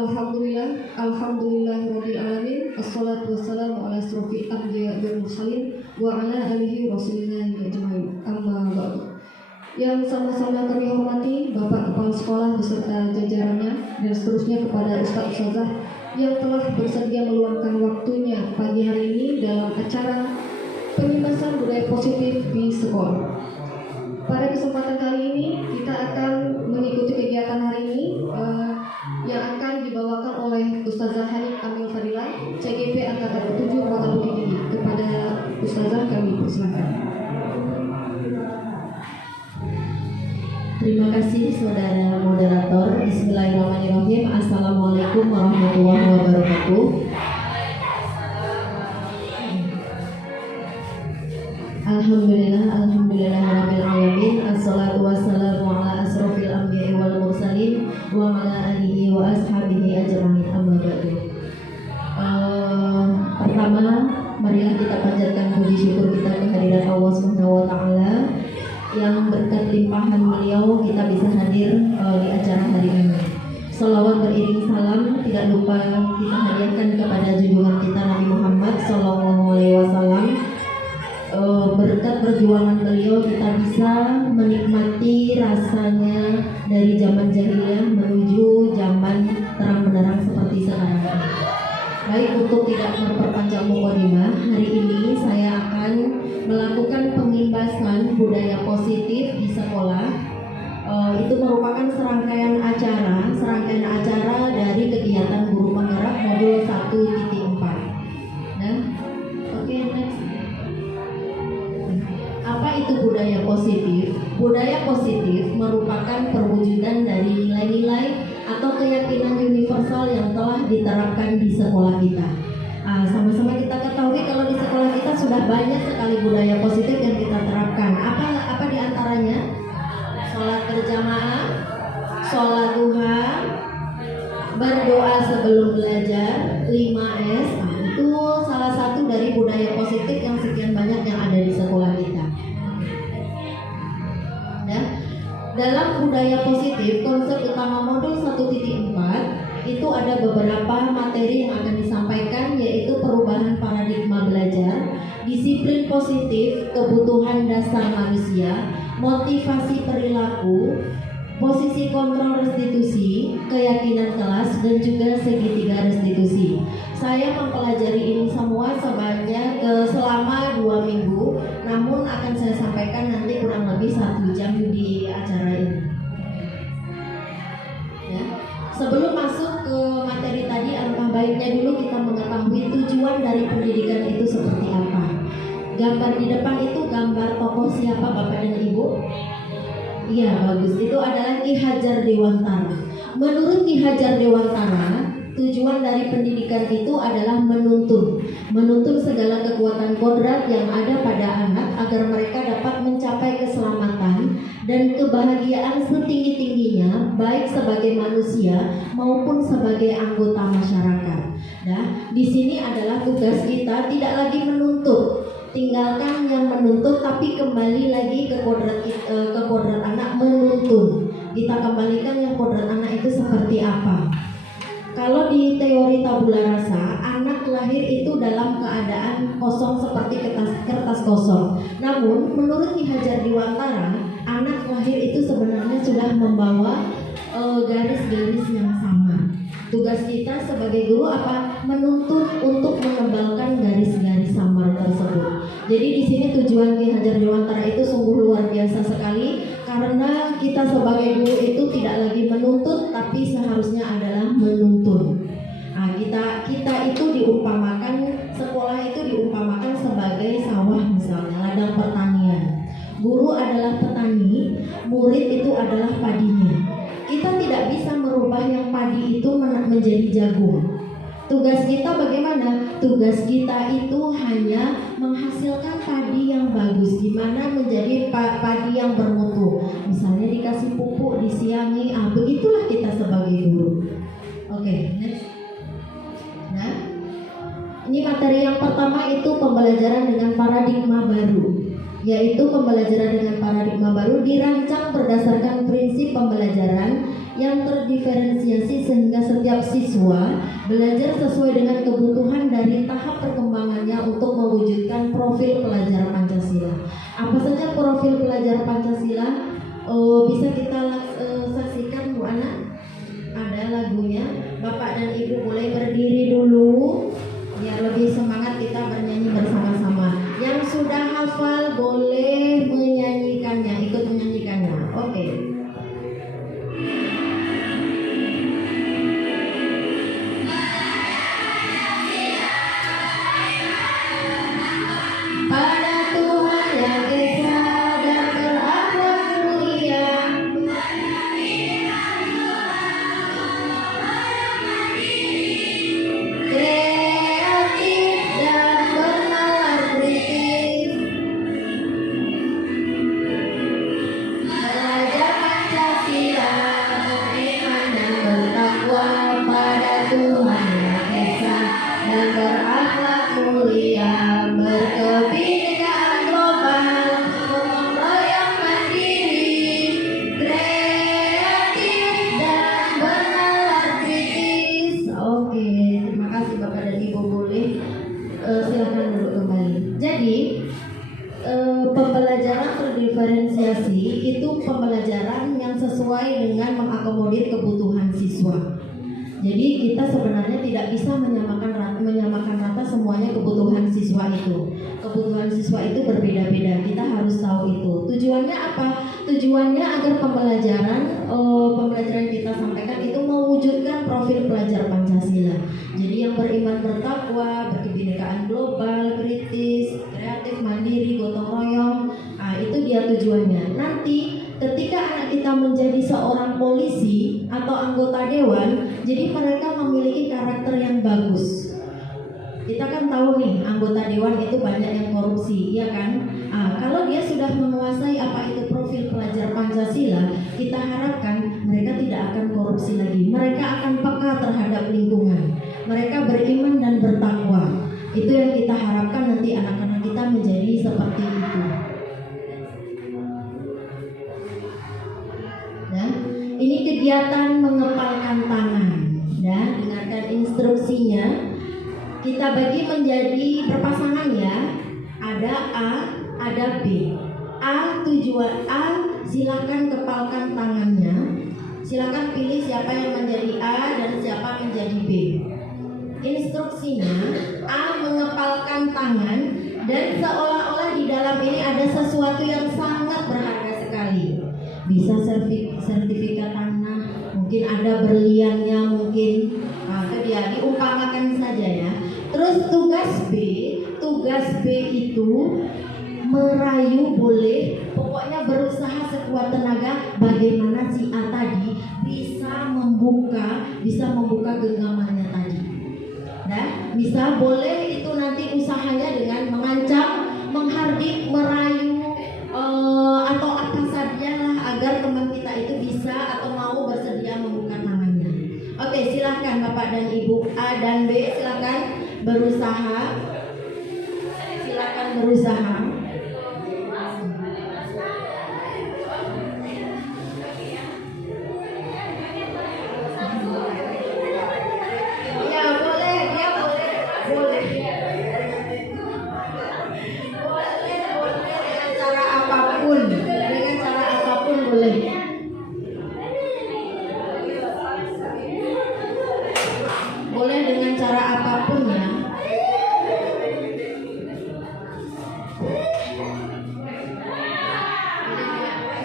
Alhamdulillahirabbil alamin. Assalatu wassalamu ala asrofil anbiya'i wal mursalin wa ala alihi rasulillahi ajmain. Amma ba'du. Yang sama-sama kami hormati Bapak Kepala Sekolah beserta jajarannya dan seterusnya kepada Ustaz-Ustazah yang telah bersedia meluangkan waktunya pagi hari ini dalam acara pengemasan budaya positif di sekolah. Pada kesempatan kali ini kita akan mengikuti kegiatan hari ini yang akan dibawakan oleh Ustazah Hani Amil Fadilah, CGP Angkatan 7 Kota Bukit Tinggi. Kepada Ustazah kami persilakan. Terima kasih saudara moderator. Bismillahirrahmanirrahim. Assalamualaikum warahmatullahi wabarakatuh. Alhamdulillahirabbil alamin. Assalatu wassalamu ala asrofil anbiya'i wal mursalin wa ala alihi wa ashabihi ajmain. Amma ba'du. Pertama, marilah kita panjatkan puji syukur kita kehadirat Allah Subhanahu wa taala yang berkat limpahan beliau kita bisa hadir di acara hari ini. Salawat beriring salam tidak lupa kita hadiahkan kepada junjungan kita Nabi Muhammad SAW. Berkat perjuangan beliau kita bisa menikmati rasanya dari zaman jahiliyah menuju zaman terang benderang seperti sekarang. Baik, untuk tidak memperpanjang mukadimah, hari ini saya akan melakukan pengimbasan budaya positif di sekolah. Itu merupakan serangkaian acara dari kegiatan guru penggerak modul 1.4. Nah, oke, next. Apa itu budaya positif? Budaya positif merupakan perwujudan dari nilai-nilai atau keyakinan universal yang telah diterapkan di sekolah kita. Sama-sama kita ketahui kalau di sekolah kita sudah banyak sekali budaya positif yang kita terapkan. Apa di antaranya? Sholat berjamaah, sholat duha, berdoa sebelum belajar, 5S. Itu salah satu dari budaya positif yang sekian banyak yang ada di sekolah kita. Dalam budaya positif, konsep utama modul 1.4 itu ada beberapa materi yang akan disampaikan, yaitu perubahan paradigma belajar, disiplin positif, kebutuhan dasar manusia, motivasi perilaku, posisi kontrol restitusi, keyakinan kelas, dan juga segitiga restitusi. Saya mempelajari ini semua selama 2 minggu, namun akan saya sampaikan nanti kurang lebih 1 jam di acara ini. Ya. Sebelum masuk ke materi tadi, alangkah baiknya dulu kita mengetahui tujuan dari pendidikan itu seperti apa. Gambar di depan itu gambar tokoh siapa, Bapak dan Ibu? Iya, bagus. Itu adalah Ki Hajar Dewantara. Menurut Ki Hajar Dewantara, tujuan dari pendidikan itu adalah menuntun segala kekuatan kodrat yang ada pada anak agar mereka dapat mencapai keselamatan dan kebahagiaan setinggi-tingginya, baik sebagai manusia maupun sebagai anggota masyarakat. Nah, di sini adalah tugas kita tidak lagi menuntut. Tinggalkan yang menuntut, tapi kembali lagi ke kodrat anak menuntun. Kita kembalikan yang kodrat anak itu seperti apa. Kalau di teori tabula rasa, anak lahir itu dalam keadaan kosong seperti kertas kosong. Namun menurut Ki Hajar Dewantara, anak lahir itu sebenarnya sudah membawa garis-garis yang sama. Tugas kita sebagai guru apa? Menuntut untuk mengembalkan garis-garis samar tersebut. Jadi di sini tujuan Ki Hajar Dewantara itu sungguh luar biasa sekali, karena kita sebagai guru itu tidak lagi menuntut, tapi seharusnya adalah menuntun. Nah, kita itu diumpamakan, sekolah itu diumpamakan sebagai sawah misalnya, ladang pertanian. Guru adalah petani, murid itu adalah padinya. Kita tidak bisa merubah yang padi itu menjadi jagung. Tugas kita bagaimana? Tugas kita itu hanya menghasilkan padi yang bagus, di mana menjadi padi yang bermutu. Misalnya dikasih pupuk, disiangi, begitulah kita sebagai guru. Oke, next. Nah, ini materi yang pertama itu pembelajaran dengan paradigma baru, yaitu pembelajaran dengan paradigma baru dirancang berdasarkan prinsip pembelajaran yang terdiferensiasi sehingga setiap siswa belajar sesuai dengan kebutuhan dari tahap perkembangannya untuk mewujudkan profil pelajar Pancasila. Apa saja profil pelajar Pancasila? Bisa kita saksikan Bu Ana? Ada lagunya. Bapak dan Ibu boleh berdiri dulu biar lebih semangat kita bernyanyi bersama-sama. Yang sudah hafal boleh menyanyikannya, ikut menyanyikannya. Oke. Pada Tuhan yang esa dan berakhlak mulia, kreatif dan bernalar kritis, belajar Pancasila, beriman dan bertakwa pada Tuhan yang esa dan berakhlak mulia, berkebinekaan global, gotong royong mandiri, kreatif dan bernalar kritis. Oke, terima kasih Bapak dan Ibu, boleh silakan duduk kembali. Jadi pembelajaran terdiferensiasi itu pembelajaran yang sesuai dengan mengakomodir kebutuhan siswa. Jadi kita sebenarnya tidak bisa menyamakan rata semuanya kebutuhan siswa itu. Kebutuhan siswa itu berbeda-beda. Kita harus tahu itu. Tujuannya apa? Tujuannya agar pembelajaran yang kita sampaikan itu mewujudkan profil pelajar Pancasila. Jadi yang beriman bertakwa, berkebinekaan global, kritis, kreatif, mandiri, gotong royong. Itu dia tujuannya. Nanti ketika anak kita menjadi seorang polisi atau anggota dewan, jadi mereka memiliki karakter yang bagus. Kita kan tahu nih, anggota dewan itu banyak yang korupsi, ya kan? Kalau dia sudah menguasai apa itu profil pelajar Pancasila, kita harapkan mereka tidak akan korupsi lagi. Mereka akan peka terhadap lingkungan. Mereka beriman dan bertakwa. Itu yang kita harapkan nanti anak-anak kita menjadi seperti itu. Ini kegiatan mengepalkan tangan. Ya, dengarkan instruksinya. Kita bagi menjadi berpasangan ya. Ada A, ada B. Tujuan A, silakan kepalkan tangannya. Silakan pilih siapa yang menjadi A dan siapa menjadi B. Instruksinya, A mengepalkan tangan dan seolah-olah di dalam ini ada sesuatu yang sangat berharga sekali. Bisa sertifikat tanah, mungkin ada berliannya, mungkin itu dia, diumpamakan saja ya. Terus tugas B itu merayu boleh, pokoknya berusaha sekuat tenaga bagaimana si A tadi bisa membuka genggamannya tadi. Nah, bisa boleh itu nanti usahanya dengan mengancam, menghardik, merayu atau apa saja lah agar teman kita itu bisa atau mau bersedia membuka tangannya. Oke, silahkan Bapak dan Ibu A dan B, silahkan berusaha. Silakan berusaha. Ya boleh, dia boleh dengan cara apapun, boleh. Boleh dengan cara apapun ya.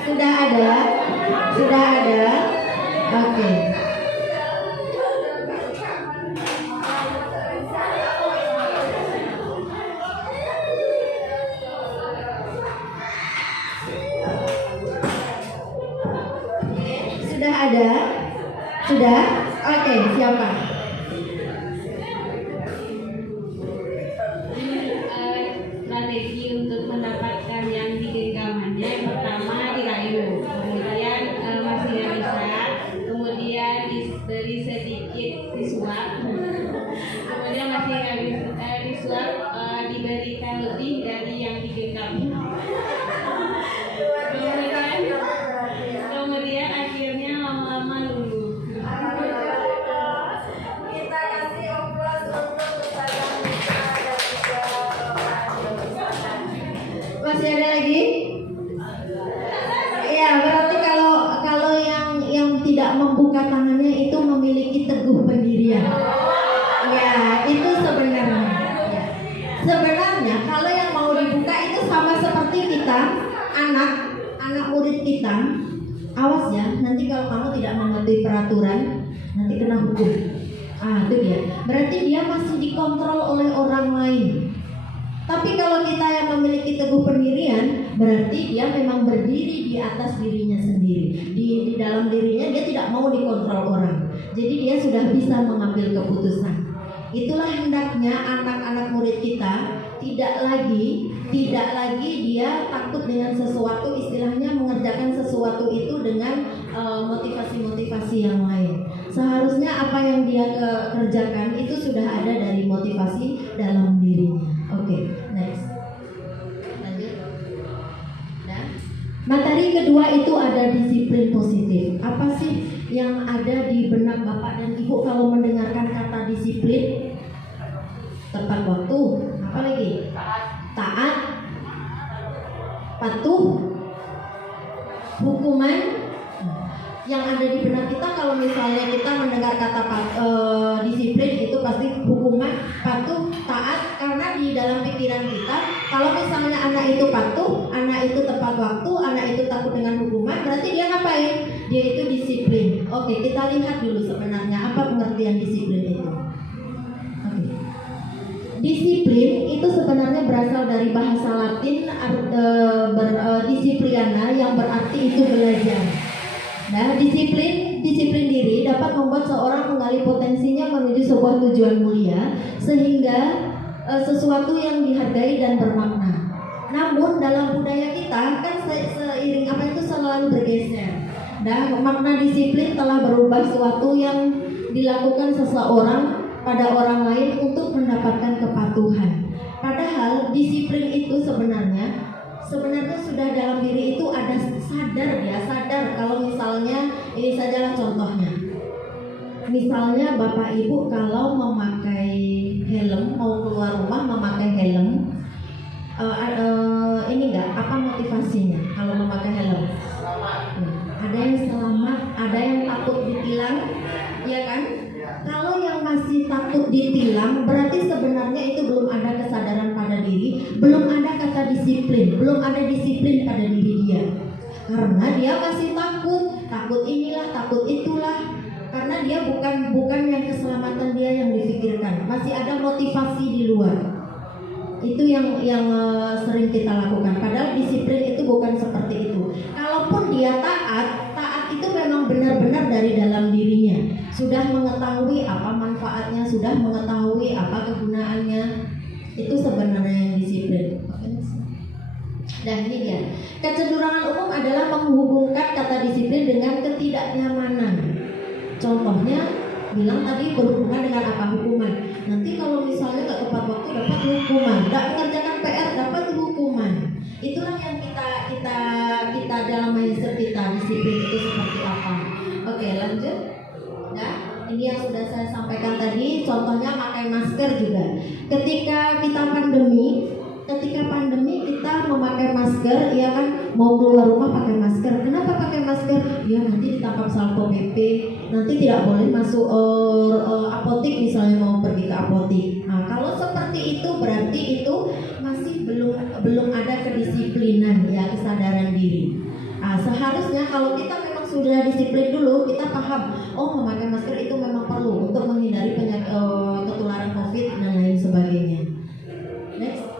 Sudah ada? Oke. Sudah ada? Sudah? Oke, siapa? Strategi untuk mendapatkan yang di genggamannya, yang pertama dirayu, kemudian masih nggak bisa, kemudian diberi sedikit disuap, kemudian masih nggak bisa disuap, diberikan lebih dari yang digenggam, kemudian akhirnya lama-lama lulus. membuka tangannya itu memiliki teguh pendirian. Ya, itu sebenarnya. Ya. Sebenarnya kalau yang mau dibuka itu sama seperti kita, anak murid kita. Awas ya, nanti kalau kamu tidak mematuhi peraturan, nanti kena hukum. Itu dia. Berarti dia masih dikontrol oleh orang lain. Tapi kalau kita yang memiliki teguh pendirian, berarti dia memang berdiri di atas dirinya sendiri. Di dalam dirinya dia tidak mau dikontrol orang. Jadi dia sudah bisa mengambil keputusan. Itulah hendaknya anak-anak murid kita tidak lagi dia takut dengan sesuatu, istilahnya mengerjakan sesuatu itu dengan motivasi-motivasi yang lain. Seharusnya apa yang dia kerjakan itu sudah ada dari motivasi dalam dirinya. Oke, next. Lanjut. Nah, materi kedua itu ada disiplin positif. Apa sih yang ada di benak Bapak dan Ibu kalau mendengarkan kata disiplin? Tepat waktu, apa lagi? Taat, patuh, hukuman. Yang ada di benak kita kalau misalnya kita mendengar kata disiplin itu pasti hukuman, patuh, taat. Karena di dalam pikiran kita kalau misalnya anak itu patuh, anak itu tepat waktu, anak itu takut dengan hukuman, berarti dia ngapain? Dia itu disiplin. Oke, kita lihat dulu sebenarnya apa pengertian disiplin itu. Disiplin itu sebenarnya berasal dari bahasa Latin disipliana yang berarti itu belajar. Nah, disiplin diri dapat membuat seorang menggali potensinya menuju sebuah tujuan mulia sehingga sesuatu yang dihargai dan bermakna. Namun dalam budaya kita kan seiring apa itu selalu bergeser. Nah, makna disiplin telah berubah sesuatu yang dilakukan seseorang pada orang lain untuk mendapatkan kepatuhan. Padahal disiplin itu sebenarnya sudah dalam diri itu ada sadar kalau misalnya ini sajalah contohnya. Misalnya Bapak Ibu kalau memakai helm, mau keluar rumah memakai helm, ini enggak apa motivasinya kalau memakai helm? Ada yang selamat, ada yang takut ditilang, ya kan? Kalau yang masih takut ditilang berarti sebenarnya itu belum ada kesadaran pada diri, belum ada kata disiplin, belum ada disiplin pada diri dia. Karena dia masih takut inilah, takut itulah. Karena dia bukan yang keselamatan dia yang difikirkan, masih ada motivasi di luar. Itu yang sering kita lakukan. Padahal disiplin itu bukan seperti itu. Kalaupun dia taat itu memang benar-benar dari dalam dirinya. Sudah mengetahui apa manfaatnya, sudah mengetahui apa kegunaannya. Itu sebenarnya yang disiplin. Dan ini dia. Kecenderungan umum adalah menghubungkan kata disiplin dengan ketidaknyamanan. Contohnya bilang tadi berhubungan dengan apa? Hukuman. Nanti kalau misalnya nggak tepat waktu dapat hukuman, nggak mengerjakan PR dapat hukuman. Itulah yang kita dalam mindset kita disiplin itu seperti apa. Oke, lanjut. Nah, ini yang sudah saya sampaikan tadi. Contohnya pakai masker juga. Ketika pandemi kita memakai masker, ya kan, mau keluar rumah pakai masker. Kenapa pakai masker? Ya nanti ditangkap Satpol PP, nanti tidak boleh masuk apotik misalnya mau pergi ke apotik. Nah, kalau seperti itu berarti itu masih belum ada kedisiplinan ya, kesadaran diri. Nah, seharusnya kalau kita memang sudah disiplin dulu, kita paham, oh memakai masker itu memang perlu untuk menghindari ketularan COVID dan lain sebagainya. Next.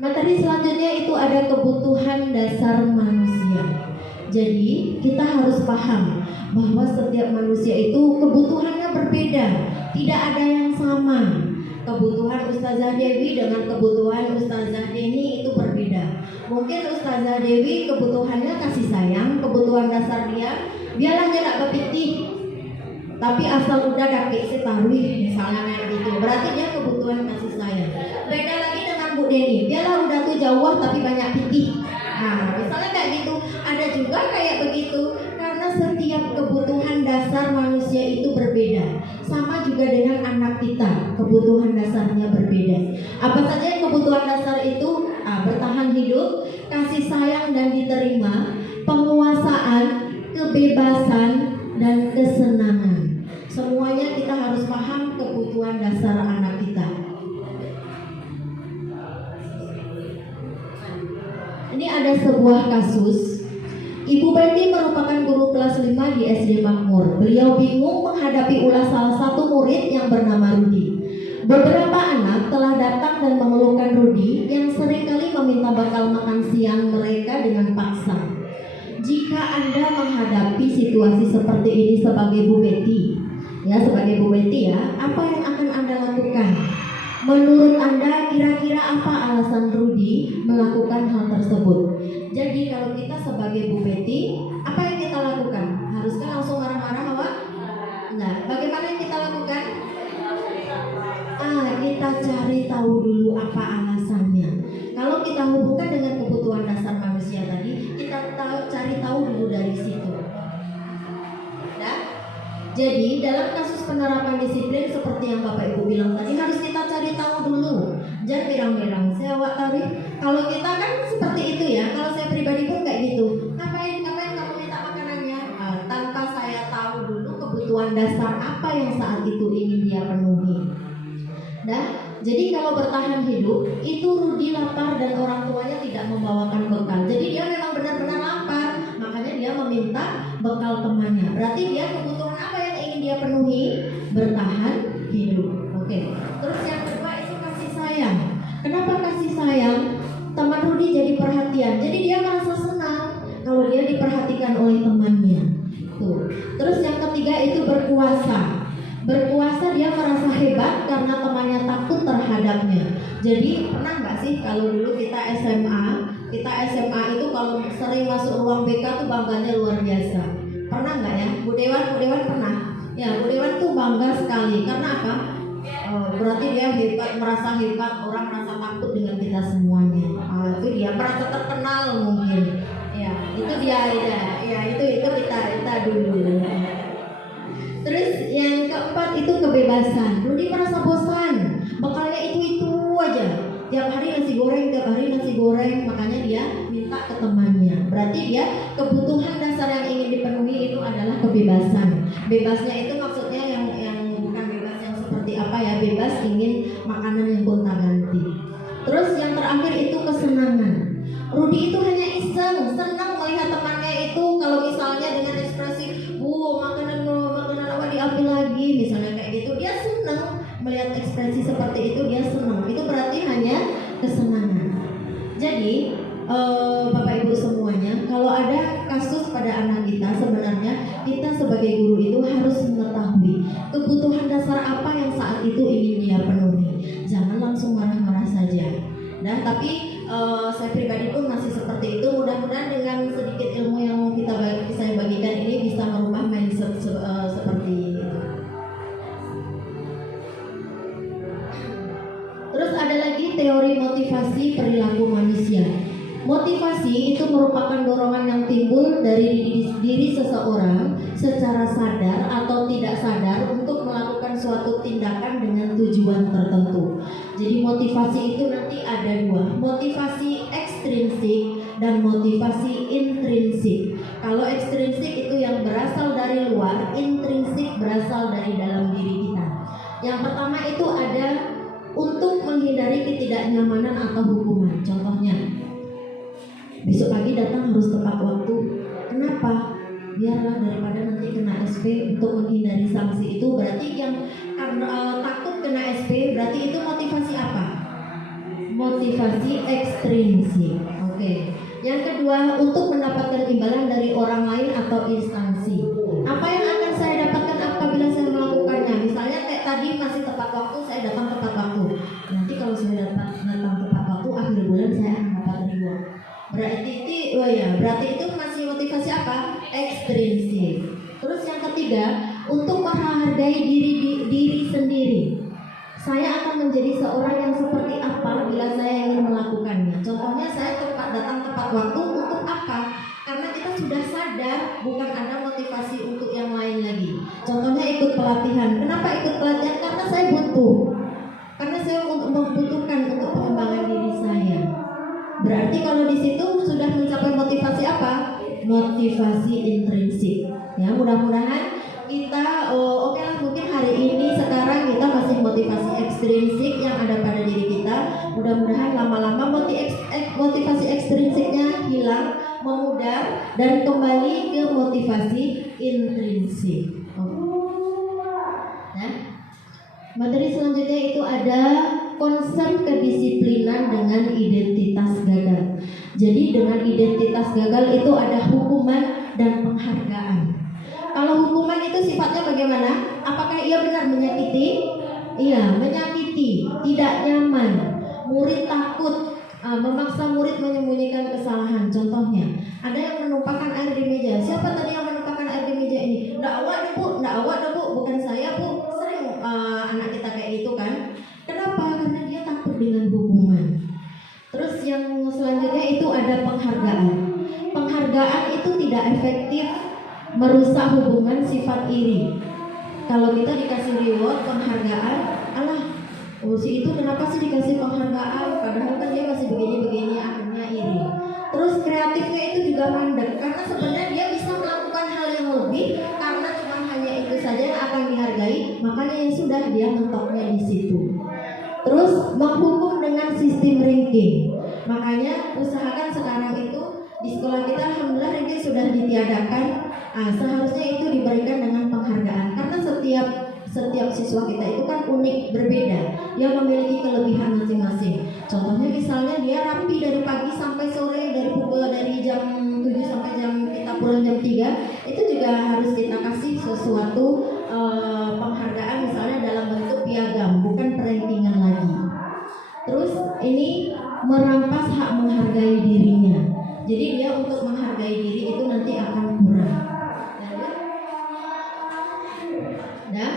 Materi selanjutnya itu ada kebutuhan dasar manusia. Jadi kita harus paham bahwa setiap manusia itu kebutuhannya berbeda, tidak ada yang sama. Kebutuhan Ustazah Dewi dengan kebutuhan Ustazah Deni itu berbeda. Mungkin Ustazah Dewi kebutuhannya kasih sayang, kebutuhan dasar dia biarlah dia tak berpikir, tapi asal udah dapet setarui misalnya kayak gitu, berarti dia kebutuhan kasih sayang. Beda lagi dengan Bu Deni, biarlah udah tuh jauh tapi banyak pikir. Nah, misalnya kayak gitu. Ada juga kayak begitu, karena setiap kebutuhan dasar manusia itu berbeda. Sama juga dengan anak kita, kebutuhan dasarnya berbeda. Apa saja kebutuhan dasar itu? Bertahan hidup, kasih sayang dan diterima, penguasaan, kebebasan, dan kesenangan. Semuanya kita harus paham kebutuhan dasar anak kita. Ini ada sebuah kasus. Ibu Betty merupakan guru kelas 5 di SD Makmur. Beliau bingung menghadapi ulah salah satu murid yang bernama Rudi. Beberapa anak telah datang dan mengeluhkan Rudi yang seringkali meminta bekal makan siang mereka dengan paksa. Jika Anda menghadapi situasi seperti ini sebagai Bu Betty, sebagai Bu Betty apa yang akan Anda lakukan? Menurut Anda kira-kira apa alasan Rudi melakukan hal tersebut? Jadi kalau kita sebagai Bu Betty, apa yang kita lakukan? Haruskah langsung marah-marah, Wak? Nah, bagaimana yang kita lakukan? Kita cari tahu dulu apa alasannya. Kalau kita hubungkan dengan kebutuhan dasar manusia tadi, kita cari tahu dulu dari situ. Jadi dalam kasus penerapan disiplin seperti yang Bapak Ibu bilang tadi, harus kita cari tahu dulu. Jangan berang-berang. Saya Wak Tari, kalau kita kan seperti itu kalau saya pribadi pun kayak gitu. Ngapain kamu minta makanannya? Tanpa saya tahu dulu kebutuhan dasar apa yang saat itu ingin dia penuhi. Jadi kalau bertahan hidup, itu Rudi lapar dan orang tuanya tidak membawakan bekal. Jadi dia memang benar-benar lapar, makanya dia meminta bekal temannya. Berarti dia kebutuhan apa yang ingin dia penuhi? Bertahan hidup. Oke. Terus yang kedua itu kasih sayang. Kenapa kasih sayang? Teman Rudi jadi perhatian. Jadi dia merasa senang kalau dia diperhatikan oleh temannya. Tuh. Terus yang ketiga itu berkuasa. Berkuasa, dia merasa hebat karena temannya takut terhadapnya. Jadi pernah nggak sih kalau dulu kita SMA itu kalau sering masuk ruang BK tuh bangganya luar biasa. Pernah nggak ya? Bu Dewan pernah. Ya, Bu Dewan tuh bangga sekali. Karena apa? Berarti dia hebat, merasa hebat, orang merasa takut dengan kita semuanya. Itu dia merasa terkenal mungkin. Ya, itu dia itu kita dulu. Terus yang keempat itu kebebasan. Rudi merasa bosan, bekalnya itu aja. Tiap hari nasi goreng, makanya dia minta ke temannya. Berarti dia kebutuhan dasar yang ingin dipenuhi itu adalah kebebasan. Bebasnya itu maksudnya yang bukan bebas yang seperti apa bebas ingin makanan yang gonta-ganti. Terus yang terakhir itu kesenangan. Rudi itu hanya senang melihat temannya itu kalau misalnya dengan ekspresi, makanan apa diambil lagi, misalnya kayak gitu, dia senang melihat ekspresi seperti itu, dia senang. Itu berarti hanya kesenangan. Jadi Bapak Ibu semuanya, kalau ada kasus pada anak kita, sebenarnya kita sebagai guru itu harus mengetahui kebutuhan dasar apa yang saat itu ingin dia penuhi. Jangan langsung marah-marah saja. Tapi saya pribadi pun masih seperti itu. Mudah-mudahan dengan sedikit ilmu yang saya bagikan ini bisa merubah mindset seperti itu. Terus ada lagi teori motivasi perilaku manusia. Motivasi itu merupakan dorongan yang timbul dari diri seseorang secara sadar atau tidak sadar untuk melakukan suatu tindakan dengan tujuan tertentu. Jadi motivasi itu nanti ada dua, motivasi ekstrinsik dan motivasi intrinsik. Kalau ekstrinsik itu yang berasal dari luar, intrinsik berasal dari dalam diri kita. Yang pertama itu ada untuk menghindari ketidaknyamanan atau hukuman. Contohnya, besok pagi datang harus tepat waktu. Kenapa? Biarlah daripada nanti kena SP. Untuk menghindari sanksi itu berarti yang takut kena SP, berarti itu motivasi apa? Motivasi ekstrinsik. Oke. Yang kedua, untuk mendapatkan imbalan dari orang lain atau instansi. Apa yang akan saya dapatkan apabila saya melakukannya? Misalnya kayak tadi masih tepat waktu, saya datang tepat waktu. Nanti kalau saya datang tepat waktu, akhir bulan saya akan dapat reward. Berarti itu masih motivasi apa? Ekstrinsik. Terus yang ketiga, untuk menghargai diri sendiri. Saya akan menjadi seorang yang seperti apa bila saya ingin melakukannya. Contohnya saya datang tepat waktu untuk apa? Karena kita sudah sadar bukan ada motivasi untuk yang lain lagi. Contohnya ikut pelatihan. Kenapa ikut pelatihan? Karena saya butuh. Karena saya membutuhkan untuk pengembangan diri saya. Berarti kalau di situ sudah mencapai motivasi apa? Motivasi intrinsik. mudah-mudahan kita oke lah, mungkin hari ini sekarang kita masih motivasi ekstrinsik yang ada pada diri kita. Mudah-mudahan lama-lama motivasi ekstrinsiknya hilang, memudar, dan kembali ke motivasi intrinsik. Nah, materi selanjutnya itu ada konsep kedisiplinan dengan identitas gagal. Jadi dengan identitas gagal itu ada hukuman dan penghargaan. Kalau hukuman itu sifatnya bagaimana? Apakah ia benar menyakiti? Iya, menyakiti, tidak nyaman. Murid takut, memaksa murid menyembunyikan kesalahan. Contohnya, ada yang menumpahkan air di meja. Siapa tadi yang menumpahkan air di meja ini? Nggak awak deh bu, bukan saya bu. Sering anak kita kayak itu kan. Kenapa? Karena dia takut dengan hukuman. Terus yang selanjutnya itu ada penghargaan. Penghargaan itu tidak efektif merusak hubungan sifat iri. Kalau kita dikasih reward, penghargaan, si itu kenapa sih dikasih penghargaan? Padahal kan dia masih begini-begini, akhirnya iri. Terus kreatifnya itu juga mandek, karena sebenarnya dia bisa melakukan hal yang lebih, karena cuma hanya itu saja yang akan dihargai, makanya ya sudah dia mentoknya di situ. Terus menghukum dengan sistem ranking. Makanya usahakan sekarang itu di sekolah kita alhamdulillah ranking sudah ditiadakan. Seharusnya itu diberikan dengan penghargaan, karena setiap siswa kita itu kan unik, berbeda. Dia memiliki kelebihan masing-masing. Contohnya misalnya dia rapi dari pagi sampai sore, dari jam 7 sampai kita pulang jam 3. Itu juga harus kita kasih sesuatu penghargaan, misalnya dalam bentuk piagam, bukan perankingan lagi. Terus ini merampas hak menghargai dirinya. Jadi dia untuk menghargai diri itu nanti akan kurang. Nah,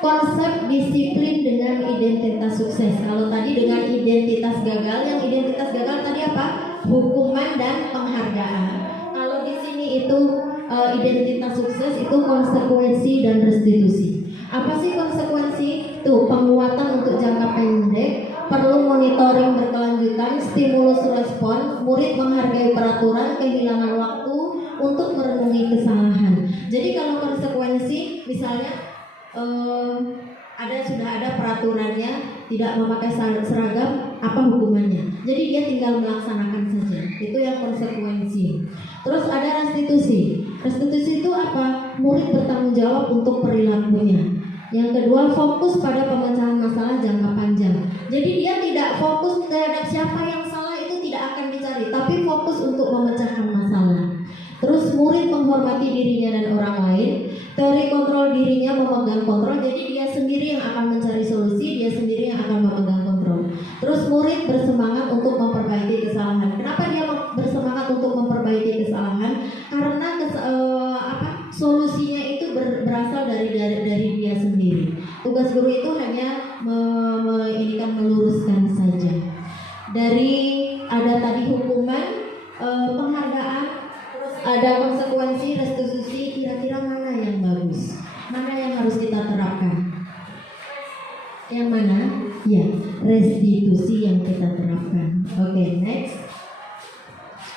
konsep disiplin dengan identitas sukses. Kalau tadi dengan identitas gagal, yang identitas gagal tadi apa? Hukuman dan penghargaan. Kalau di sini itu identitas sukses itu konsekuensi dan restitusi. Apa sih konsekuensi? Tuh, penguatan untuk jangka pendek, perlu monitoring berkelanjutan, stimulus respon, murid menghargai peraturan, kehilangan waktu untuk merenungi kesalahan. Jadi kalau konsekuensi, misalnya sudah ada peraturannya, tidak memakai seragam, apa hukumannya? Jadi dia tinggal melaksanakan saja. Itu yang konsekuensi. Terus ada restitusi. Restitusi itu apa? Murid bertanggung jawab untuk perilakunya. Yang kedua, fokus pada pemecahan masalah jangka panjang. Jadi dia tidak fokus terhadap siapa yang salah, itu tidak akan dicari, tapi fokus untuk memecahkan masalah. Terus murid menghormati dirinya dan orang lain. Teori kontrol dirinya, memegang kontrol. Jadi dia sendiri yang akan mencari solusi, dia sendiri yang akan memegang kontrol. Terus murid bersemangat untuk memperbaiki kesalahan. Kenapa dia bersemangat untuk memperbaiki kesalahan? Karena solusinya itu berasal dari dia sendiri. Tugas guru itu hanya meluruskan saja. Dari ada tadi hukuman, penghargaan, terus ada konsekuensi, restitusi. Kira-kira mana yang bagus? Mana yang harus kita terapkan? Yang mana? Ya, restitusi yang kita terapkan. Oke, next.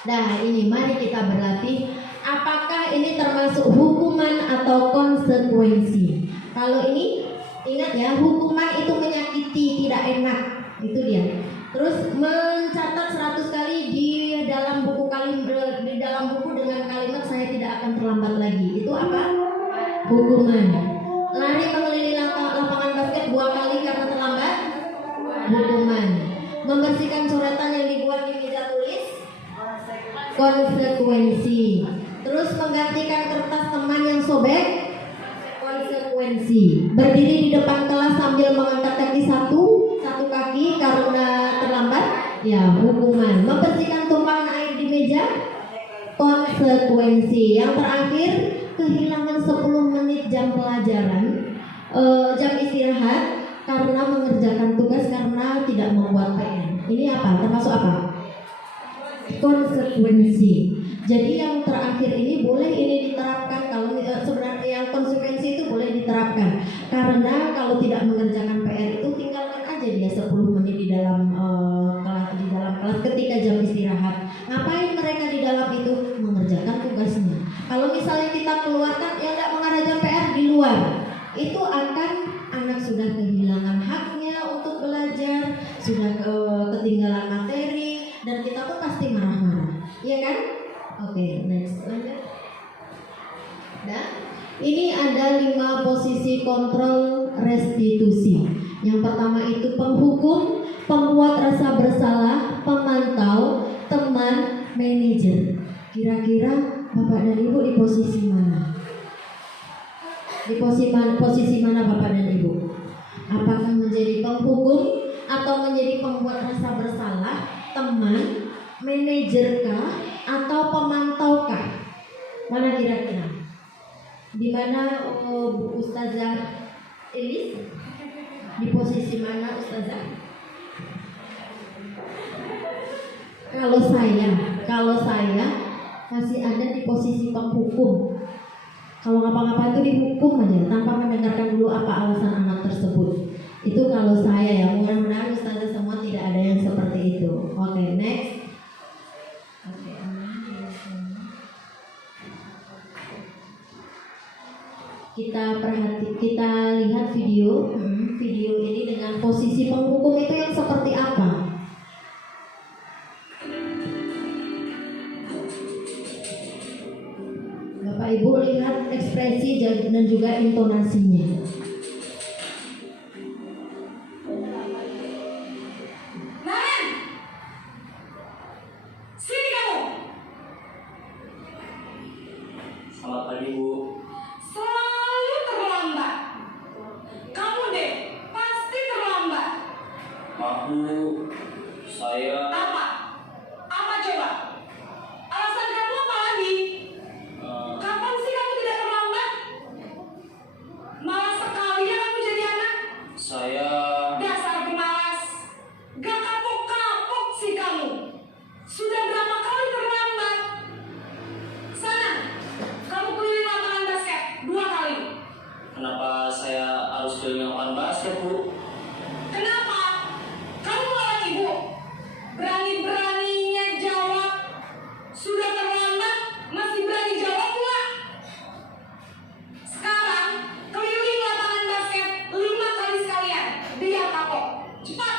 Nah, ini mari kita berlatih. Apakah ini termasuk hukuman atau konsekuensi? Kalau ini, ingat ya, hukuman itu menyakiti, tidak enak. Itu dia. Terus mencatat 100 kali di dalam buku dengan kalimat saya tidak akan terlambat lagi. Itu apa? Hukuman. Lari mengelilingi lapangan basket 2 kali karena terlambat. Hukuman. Membersihkan coretan yang dibuat di meja tulis. Konsekuensi. Terus menggantikan kertas teman yang sobek. Konsekuensi. Berdiri di depan kelas sambil mengangkat kaki satu kaki karena terlambat, ya hukuman. Membersihkan tumpahan air di meja, konsekuensi. Yang terakhir, kehilangan 10 menit jam pelajaran, jam istirahat karena mengerjakan tugas karena tidak membuat PR. Ini apa? Termasuk apa? Konsekuensi. Jadi yang terakhir ini boleh ini diterapkan. Kalau sebenarnya yang konsekuensi itu boleh diterapkan, karena kalau tidak mengerjakan PR itu tinggalkan aja dia 10 menit di dalam kelas ketika jam istirahat. Ngapain mereka di dalam itu? Mengerjakan tugasnya. Kalau misalnya kita keluar next lanjut. Nah, ini ada 5 posisi kontrol restitusi. Yang pertama itu penghukum, pembuat rasa bersalah, pemantau, teman, manajer. Kira-kira Bapak dan Ibu di posisi mana? Di posisi mana Bapak dan Ibu? Apakah menjadi penghukum atau menjadi pembuat rasa bersalah, teman, manajer kah, atau pemantau kah? Mana kira-kira? Di mana Ustazah Elis? Di posisi mana Ustazah? Kalau saya masih ada di posisi penghukum. Kalau ngapa-ngapa itu dihukum aja tanpa mendengarkan dulu apa alasan anak tersebut. Itu kalau saya ya, mudah-mudahan Ustazah semua tidak ada yang seperti itu. Oke, next. Oke, kita lihat video ini dengan posisi penghukum itu yang seperti apa. Bapak Ibu lihat ekspresi dan juga intonasinya. Selamat pagi, Bu. Selalu terlambat. Kamu deh, pasti terlambat. Maaf, Bu. Saya Apa? Apa coba? Alasan kamu apa lagi? Kapan sih kamu tidak terlambat? Malas sekali ya kamu jadi anak. saya Dasar pemalas. Gak kapok-kapok sih kamu. Sudah berapa kali terlambat? Sana, kamu keliling lapangan basket 2 kali. kenapa saya harus keliling lapangan basket, Bu? Kenapa? Kamu lawan ibu. Berani-beraninya jawab. Sudah terlambat, masih berani jawab pula. Sekarang, keliling lapangan basket 5 kali sekalian. Biar kapok. Cepat.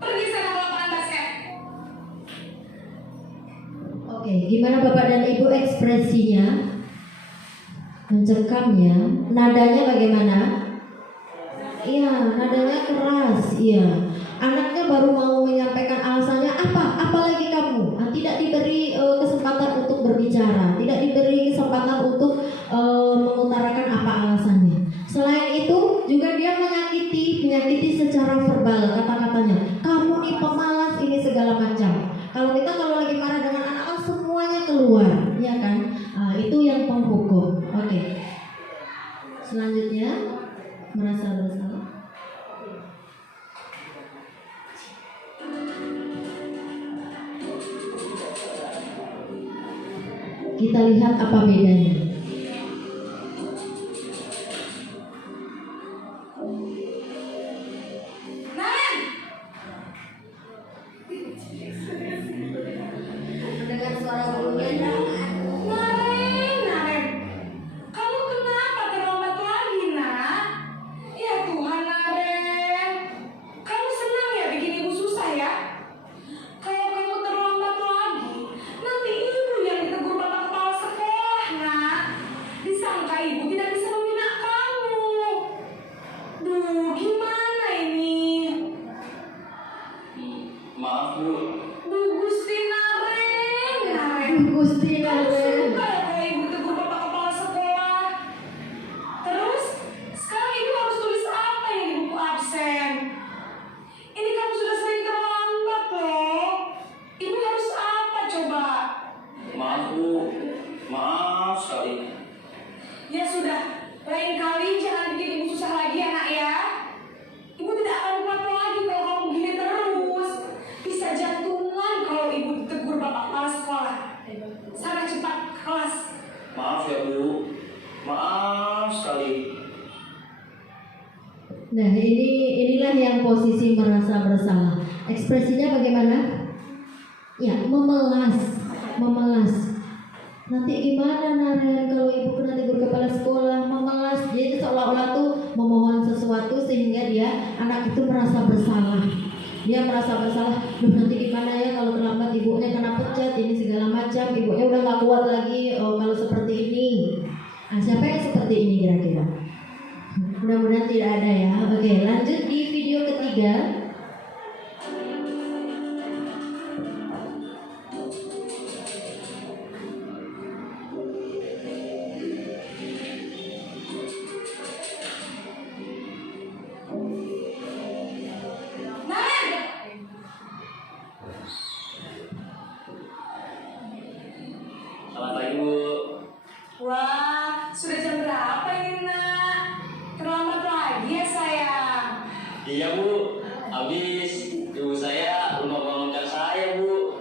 Pergi sana ke lapangan basket. Oke, gimana Bapak dan Ibu ekspresinya? Mencekamnya, nadanya bagaimana? Iya, nadanya keras. Iya, anaknya baru mau menyampaikan alasannya apa lagi kamu? Tidak diberi kesempatan untuk berbicara, tidak diberi kesempatan untuk mengutarakan apa alasannya. Selain itu, juga dia menyakiti secara verbal kata-katanya. Kamu nih pemalas ini segala macam. Kalau lagi marah dengan anak kan semuanya keluar, ya kan? Itu yang penghukum. Oke. Selanjutnya merasa bersalah. Kita lihat apa bedanya. Naren! Mendengar suara bulunya. Naren! Kamu kenapa terlambat lagi, nak? Ya Tuhan, Naren. Kamu senang ya bikin ibu susah ya? Kalau kamu terlambat lagi, nanti ibu yang ditegur bapak kepala sekolah, nak. Disangka ibu tidak bisa membina kamu. Duh, gimana ini? Maaf, Bu. Duh, Gusti Naren. Gusti Kamu Naren. suka ya kalau ibu tegur bapak kepala sekolah? Terus, sekarang ibu harus tulis apa yang di buku absen? Ini kamu sudah sering terlambat loh. Ibu harus apa coba? Maaf, Bu. Maaf sekali. Ya sudah, lain kali jangan bikin ibu susah lagi ya nak ya. Ibu tidak akan kuat lagi kalau kamu begini terus. Bisa jantungan kalau ibu ditegur bapak kepala sekolah. Sana cepat ke kelas. Maaf ya, Bu. Maaf sekali. Nah, inilah yang posisi merasa bersalah. Ekspresinya bagaimana? Ya, memelas. Nanti gimana Naren kalau ibu kena tegur kepala sekolah? Memelas. Jadi seolah-olah tuh memohon sesuatu sehingga anak itu merasa bersalah. Dia merasa bersalah, duh nanti gimana ya kalau terlambat, ibunya kena pecat, ini segala macam, ibunya udah gak kuat lagi kalau seperti ini. Nah, siapa yang seperti ini kira-kira? Mudah-mudahan tidak ada ya. Oke, lanjut di video ketiga. Selamat pagi Bu. Wah, sudah jam berapa ini nak? Terlambat lagi ya sayang. Iya Bu, habis ibu saya rumah bangunkan saya Bu.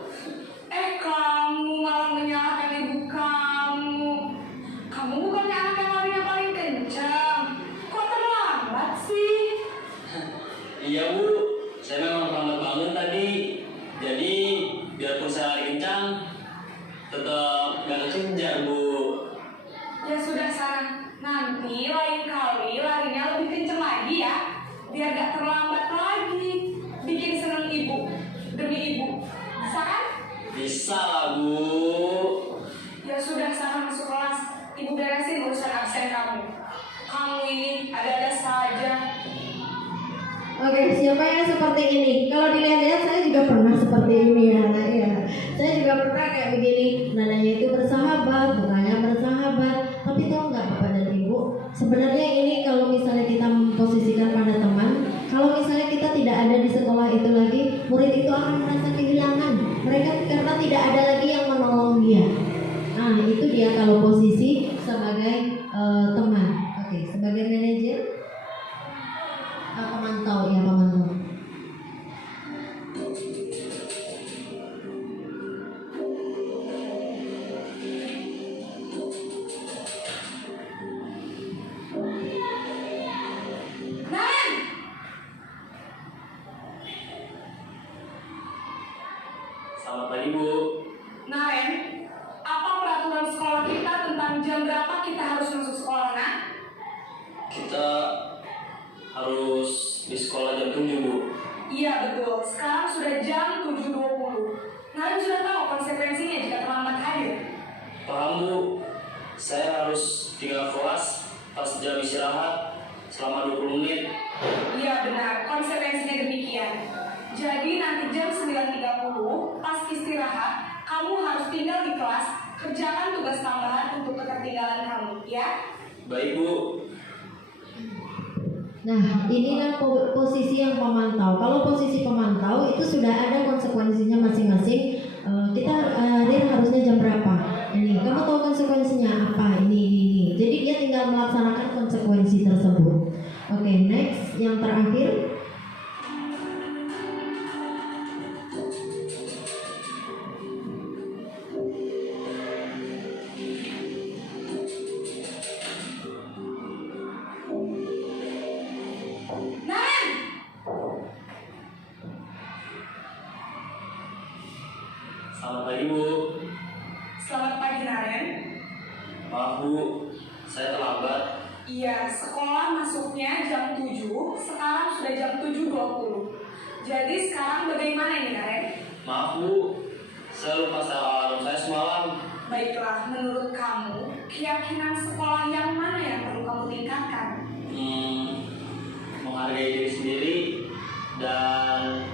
Kamu malah menyalahkan ibu kamu. Kamu bukannya anak yang larinya paling kencang. Kok terlambat sih? Iya Bu, saya memang terlambat bangun tadi. Jadi biarpun saya lari kencang, tetap gak kekejar Bu. Ya sudah sana. Nanti lain kali larinya lebih kencang lagi ya. Biar gak terlambat lagi. Bikin seneng ibu. Demi ibu. Bisa kan? Bisa lah Bu. Ya sudah sana masuk kelas. Ibu beresin urusan absen kamu. Kamu ini ada-ada saja. Oke, siapa yang seperti ini? Kalau dilihat-lihat saya juga pernah seperti ini ya, Nana, ya. Saya juga pernah kayak begini. Nananya itu bersahabat, bukannya bersahabat. Tapi tahu nggak Bapak dan Ibu? Sebenarnya ini kalau misalnya kita memposisikan pada teman, kalau misalnya kita tidak ada di sekolah itu lagi, murid itu akan merasa kehilangan. Mereka karena tidak ada lagi yang menolong dia. Nah, itu dia kalau posisi sebagai teman. Oke, sebagai manajer. Pemantau ya, pemantau. Nan! Selamat pagi Bu. Naren, apa peraturan sekolah kita tentang jam berapa kita harus masuk sekolah, Nan? Kita harus di sekolah jam 7 Bu. Iya betul, sekarang sudah jam 7.20. Naren sudah tahu konsekuensinya jika terlambat hadir. Paham Bu, saya harus tinggal kelas pas jam istirahat selama 20 menit. Iya benar, konsekuensinya demikian. Jadi nanti jam 9.30 pas istirahat, kamu harus tinggal di kelas, kerjakan tugas tambahan untuk ketertinggalan kamu, ya? Baik Bu. Nah, ini kan posisi yang pemantau. Kalau posisi pemantau itu sudah ada konsekuensinya masing-masing. Kita hadir harusnya jam berapa? Ini, kamu tahu konsekuensinya apa? Ini. Jadi dia tinggal melaksanakan konsekuensi tersebut. Oke, next yang terakhir. Naren! Selamat pagi Bu. Selamat pagi Naren. Maaf Bu, saya terlambat. Iya, sekolah masuknya jam 7, sekarang sudah jam 7.20. Jadi sekarang bagaimana ini Naren? Maaf Bu, saya lupa setel alarm saya semalam. Baiklah, menurut kamu, keyakinan sekolah yang mana yang perlu kamu tingkatkan? Menghargai diri sendiri dan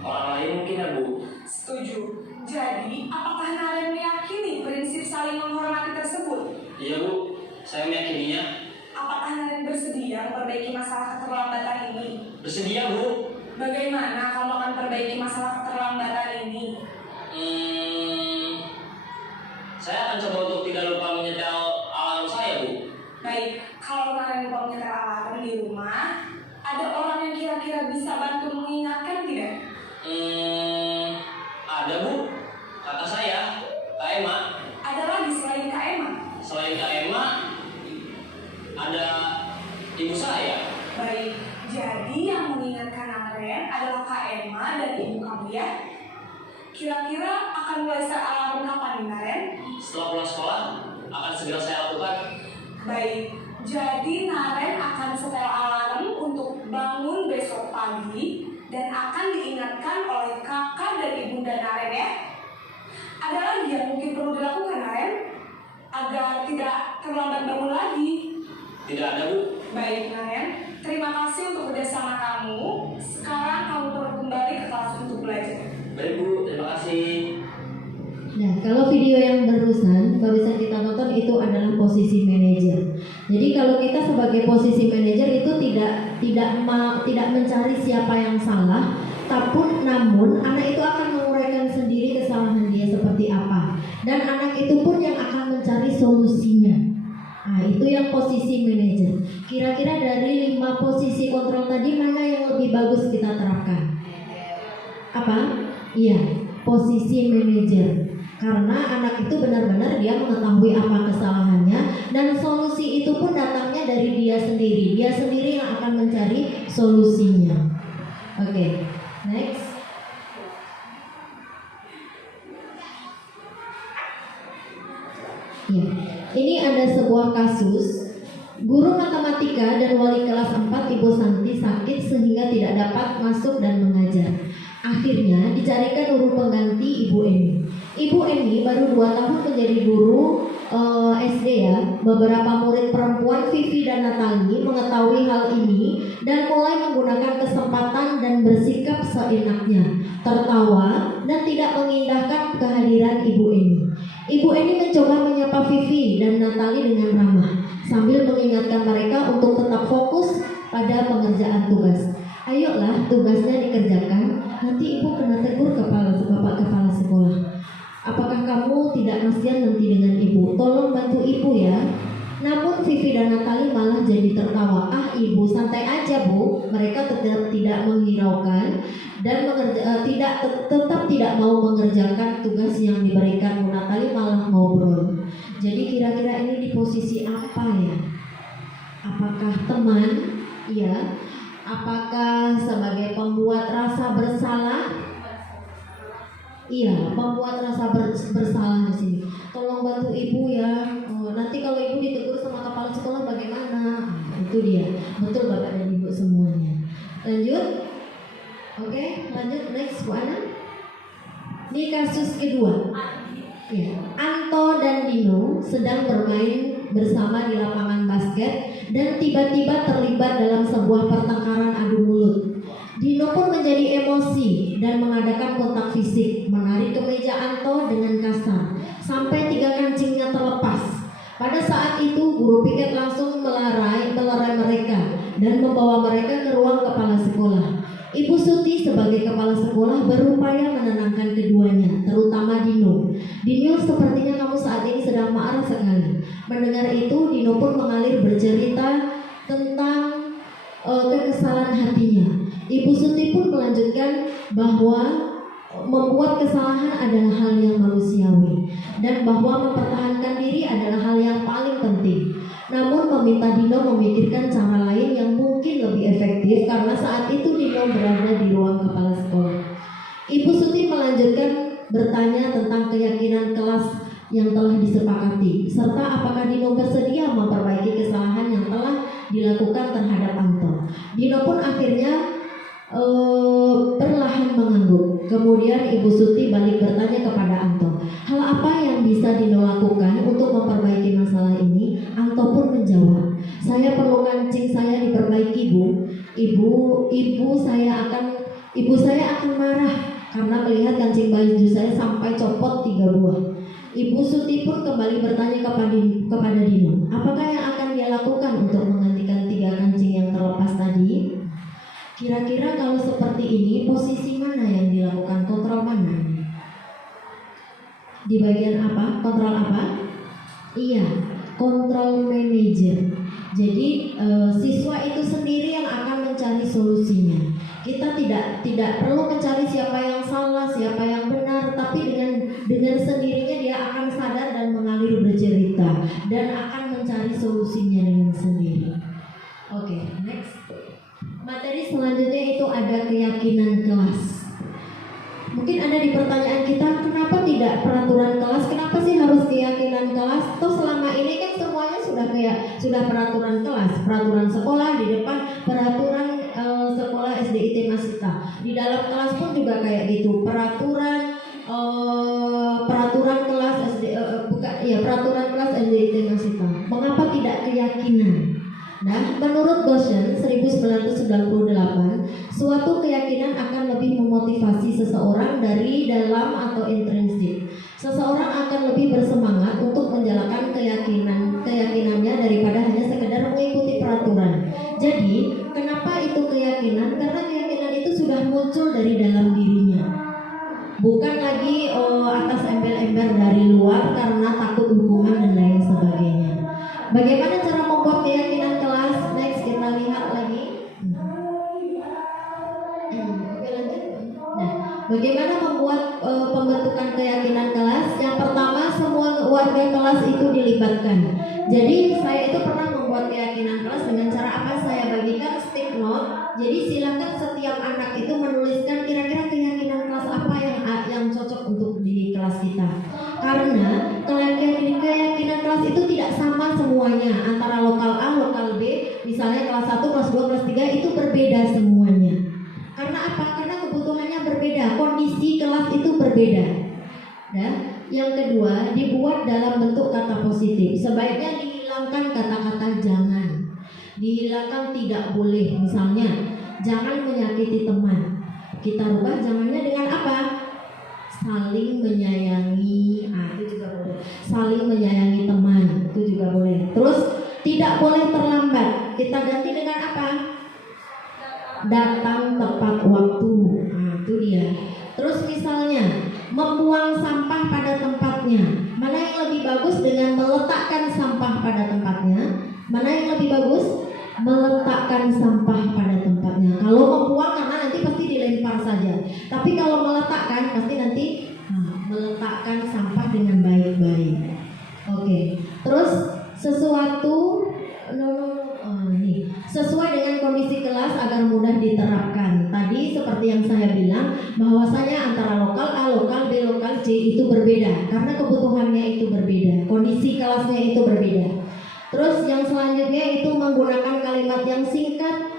orang lain mungkin ya Bu. Setuju. Jadi, apakah Naren meyakini prinsip saling menghormati tersebut? Iya Bu, saya meyakininya. Apakah Naren bersedia memperbaiki masalah keterlambatan ini? Bersedia Bu. Bagaimana kamu akan perbaiki masalah keterlambatan ini? Saya akan coba untuk tidak lupa menyetel alarm saya Bu. Baik, kalau Naren lupa menyetel alarm di rumah, ada orang yang kira-kira bisa bantu mengingatkan tidak? Ada Bu, kakak saya, Kak Emma. Ada lagi selain Kak Emma? Selain Kak Emma, ada ibu saya. Baik, jadi yang mengingatkan Naren adalah Kak Emma dan ibu kamu ya? Kira-kira akan mulai set alarm kapan nih Naren? Setelah pulang sekolah, akan segera saya lakukan. Baik, jadi Naren akan setel alarm untuk bangun besok pagi dan akan diingatkan oleh kakak dan ibunda Naren ya. Ada lagi yang mungkin perlu dilakukan Naren agar tidak terlambat bangun lagi? Tidak ada, Bu. Baik Naren, terima kasih untuk kerjasama kamu. Sekarang kamu perlu kembali ke kelas untuk belajar. Baik, Bu. Terima kasih. Nah, kalau video yang barusan kita tonton itu adalah posisi manajer. Jadi kalau kita sebagai posisi manajer itu tidak mencari siapa yang salah, namun anak itu akan menguraikan sendiri kesalahan dia seperti apa, dan anak itu pun yang akan mencari solusinya. Nah, itu yang posisi manajer. Kira-kira dari 5 posisi kontrol tadi mana yang lebih bagus kita terapkan? Apa? Iya, posisi manajer. Karena anak itu benar-benar dia mengetahui apa kesalahannya, dan solusi itu pun datangnya dari dia sendiri. Dia sendiri yang akan mencari solusinya. Oke, next. Ya, ini ada sebuah kasus. Guru matematika dan wali kelas 4 Ibu Santi sakit sehingga tidak dapat masuk dan mengajar. Akhirnya dicarikan guru pengganti Ibu Eni. Ibu Eni baru 2 tahun menjadi guru SD ya. Beberapa murid perempuan Vivi dan Natali mengetahui hal ini dan mulai menggunakan kesempatan dan bersikap seenaknya, tertawa dan tidak mengindahkan kehadiran Ibu Eni. Ibu Eni mencoba menyapa Vivi dan Natali dengan ramah sambil mengingatkan mereka untuk tetap fokus pada pengerjaan tugas. Ayolah, tugasnya dikerjakan. Nanti ibu kena tegur Bapak Kepala Sekolah. Apakah kamu tidak kasihan nanti dengan ibu? Tolong bantu ibu ya. Namun Vivi dan Natali malah jadi tertawa. Ah ibu, santai aja bu. Mereka tetap tidak menghiraukan dan tetap tidak mau mengerjakan tugas yang diberikan. Bu Natali malah ngobrol. Jadi kira-kira ini di posisi apa ya? Apakah teman? Iya. Apakah sebagai pembuat rasa bersalah? Iya, pembuat rasa bersalah di sini. Tolong bantu ibu ya. Nanti kalau ibu ditegur sama kepala sekolah bagaimana? Itu dia. Betul Bapak dan Ibu semuanya. Lanjut. Oke, lanjut next Bu Ana. Ini kasus kedua. Ya, Anto dan Dino sedang bermain bersama di lapangan basket dan tiba-tiba terlibat dalam sebuah pertengkaran adu mulut. Dino pun menjadi emosi dan mengadakan kontak fisik, menarik kemeja Anto dengan kasar sampai 3 kancingnya terlepas. Pada saat itu guru piket langsung melerai mereka dan membawa mereka ke ruang kepala sekolah. Ibu Suti sebagai kepala sekolah berupaya menenangkan keduanya, terutama Dino. Dino, sepertinya kamu saat ini sedang marah sekali. Mendengar itu, Dino pun mengalir bercerita tentang kekesalan hatinya. Ibu Suti pun melanjutkan bahwa membuat kesalahan adalah hal yang manusiawi dan bahwa mempertahankan diri adalah hal yang paling penting. Namun meminta Dino memikirkan cara lain yang mungkin lebih efektif karena saat itu Dino berada di ruang kepala sekolah. Ibu Suti melanjutkan bertanya tentang keyakinan kelas yang telah disepakati serta apakah Dino bersedia memperbaiki kesalahan yang telah dilakukan terhadap Anto. Dino pun akhirnya perlahan mengangguk. Kemudian Ibu Suti balik bertanya kepada Anto, hal apa yang bisa Dino lakukan untuk memperbaiki masalah ini? Anto pun menjawab, saya perlu kancing saya diperbaiki bu. Ibu saya akan marah karena melihat kancing baju saya sampai copot 3 buah. Ibu Suti pun kembali bertanya kepada Dino, apakah yang akan dia lakukan untuk menggantikan 3 kancing yang terlepas tadi? Kira-kira kalau seperti ini, posisi mana yang dilakukan? Kontrol mana? Di bagian apa? Kontrol apa? Iya, kontrol manajer. Jadi siswa itu sendiri yang akan mencari solusinya. Kita tidak perlu mencari siapa yang salah, siapa yang benar, tapi dengan sendirinya dia akan sadar dan mengalir bercerita dan akan mencari solusinya dengan sendiri. Oke, next. Materi selanjutnya itu ada keyakinan kelas. Mungkin ada di pertanyaan kita, kenapa tidak peraturan kelas? Kenapa sih harus keyakinan kelas? Toh selama ini kan semuanya sudah peraturan kelas, peraturan sekolah di depan, peraturan sekolah SDIT Masita. Di dalam kelas pun juga kayak gitu. Peraturan kelas peraturan kelas SDIT Masita. Mengapa tidak keyakinan? Nah, menurut Goshen 1998, suatu keyakinan akan lebih memotivasi seseorang dari dalam atau intrinsik. Seseorang akan lebih bersemangat untuk menjalankan keyakinannya daripada hanya sekedar mengikuti peraturan. Jadi, kenapa itu keyakinan? Karena keyakinan itu sudah muncul dari dalam dirinya. Bukan lagi atas embel-embel dari luar karena takut hukuman dan lain sebagainya. Bagaimana cara membuat keyakinan kelas? Next kita lihat lagi. Oke, lanjut. Nah, bagaimana membuat pembentukan keyakinan kelas? Yang pertama, semua warga kelas itu dilibatkan. Jadi saya itu pernah membuat keyakinan kelas dengan cara apa? Saya bagikan stick note. Jadi silakan setiap anak itu menuliskan kira-kira keyakinan kelas apa yang cocok untuk di kelas kita. Karena keyakinan kelas itu tidak sama semuanya antara lokal A, lokal B. Misalnya kelas 1, kelas 2, kelas 3 itu berbeda semuanya. Karena apa? Karena kebutuhannya berbeda, kondisi kelas itu berbeda. Nah, yang kedua, dibuat dalam bentuk kata positif. Sebaiknya dihilangkan kata-kata jangan. Dihilangkan tidak boleh. Misalnya, jangan menyakiti teman. Kita rubah jangannya dengan apa? Saling menyayangi. Itu juga boleh. Saling menyayangi teman. Itu juga boleh. Terus, tidak boleh terlambat. Kita ganti dengan apa? Datang tepat waktu. Itu dia. Terus misalnya membuang sampah pada tempatnya. Mana yang lebih bagus dengan meletakkan sampah pada tempatnya? Mana yang lebih bagus? Meletakkan sampah pada tempatnya. Kalau membuang karena nanti pasti dilempar saja. Tapi kalau meletakkan pasti nanti meletakkan sampah dengan baik-baik. Oke. Terus sesuai dengan kondisi kelas agar mudah diterapkan. Tadi seperti yang saya bilang bahwasanya antara lokal A, lokal B, lokal C itu berbeda karena kebutuhannya itu berbeda, kondisi kelasnya itu berbeda. Terus yang selanjutnya itu menggunakan kalimat yang singkat,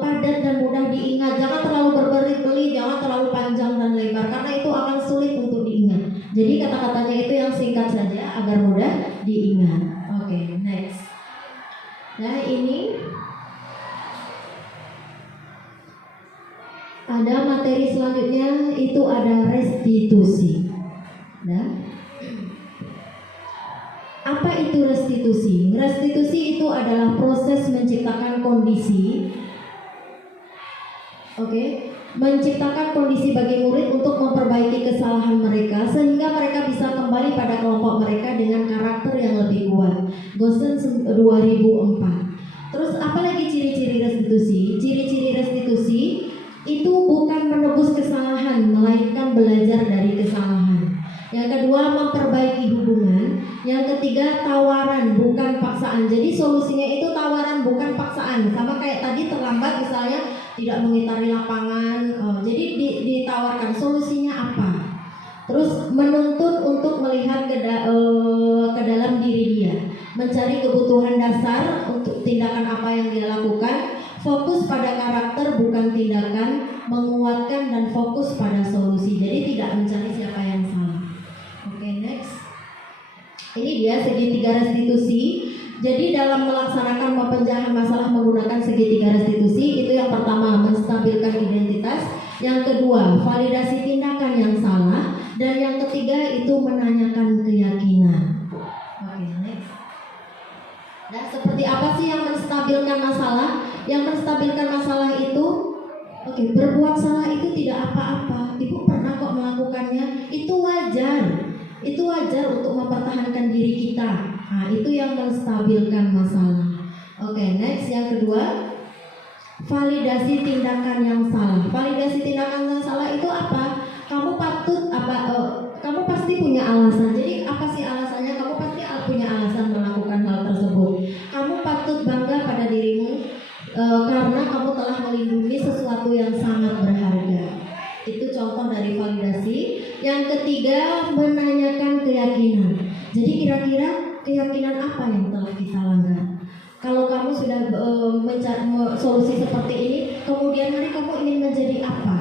padat dan mudah diingat. Jangan terlalu berberi-beri, jangan terlalu panjang dan lebar karena itu akan sulit untuk diingat. Jadi kata-katanya itu yang singkat saja agar mudah diingat. Oke, next. Nah, ini ada materi selanjutnya, itu ada restitusi. Nah, apa itu restitusi? Restitusi itu adalah proses menciptakan kondisi, menciptakan kondisi bagi murid untuk memperbaiki kesalahan mereka sehingga mereka bisa kembali pada kelompok mereka dengan karakter yang lebih kuat. Goshen 2004. Terus apa lagi ciri-ciri restitusi? Ciri-ciri restitusi itu bukan menebus kesalahan, melainkan belajar dari kesalahan. Yang kedua, memperbaiki hubungan. Yang ketiga, tawaran bukan paksaan. Jadi solusinya itu tawaran bukan paksaan. Sama kayak tadi terlambat misalnya tidak mengitari lapangan. Jadi ditawarkan solusinya apa. Terus menuntut untuk melihat ke dalam diri dia, mencari kebutuhan dasar untuk tindakan apa yang dia lakukan. Fokus pada karakter bukan tindakan, menguatkan dan fokus pada solusi. Jadi tidak mencari siapa yang salah. Oke, next. Ini dia segitiga restitusi. Jadi dalam melaksanakan pemecahan masalah menggunakan segitiga restitusi, itu yang pertama menstabilkan identitas, yang kedua validasi tindakan yang salah, dan yang ketiga itu menanyakan keyakinan. Oke, next. Nah, seperti apa sih yang menstabilkan masalah? Yang menstabilkan masalah itu, berbuat salah itu tidak apa-apa. Ibu pernah kok melakukannya. Itu wajar. Itu wajar untuk mempertahankan diri kita. Nah, itu yang menstabilkan masalah. Oke, next. Yang kedua, validasi tindakan yang salah. Validasi tindakan yang salah itu apa? Kamu pasti punya alasan. Jadi apa sih alasannya? Kamu pasti punya alasan melakukan hal tersebut. Kamu patut bangga pada dirimu karena kamu telah melindungi sesuatu yang sangat berharga. Itu contoh dari validasi. Yang ketiga, menanyakan keyakinan. Jadi kira-kira keyakinan apa yang telah kita langgar? Kalau kamu sudah mencari solusi seperti ini, kemudian hari kamu ingin menjadi apa?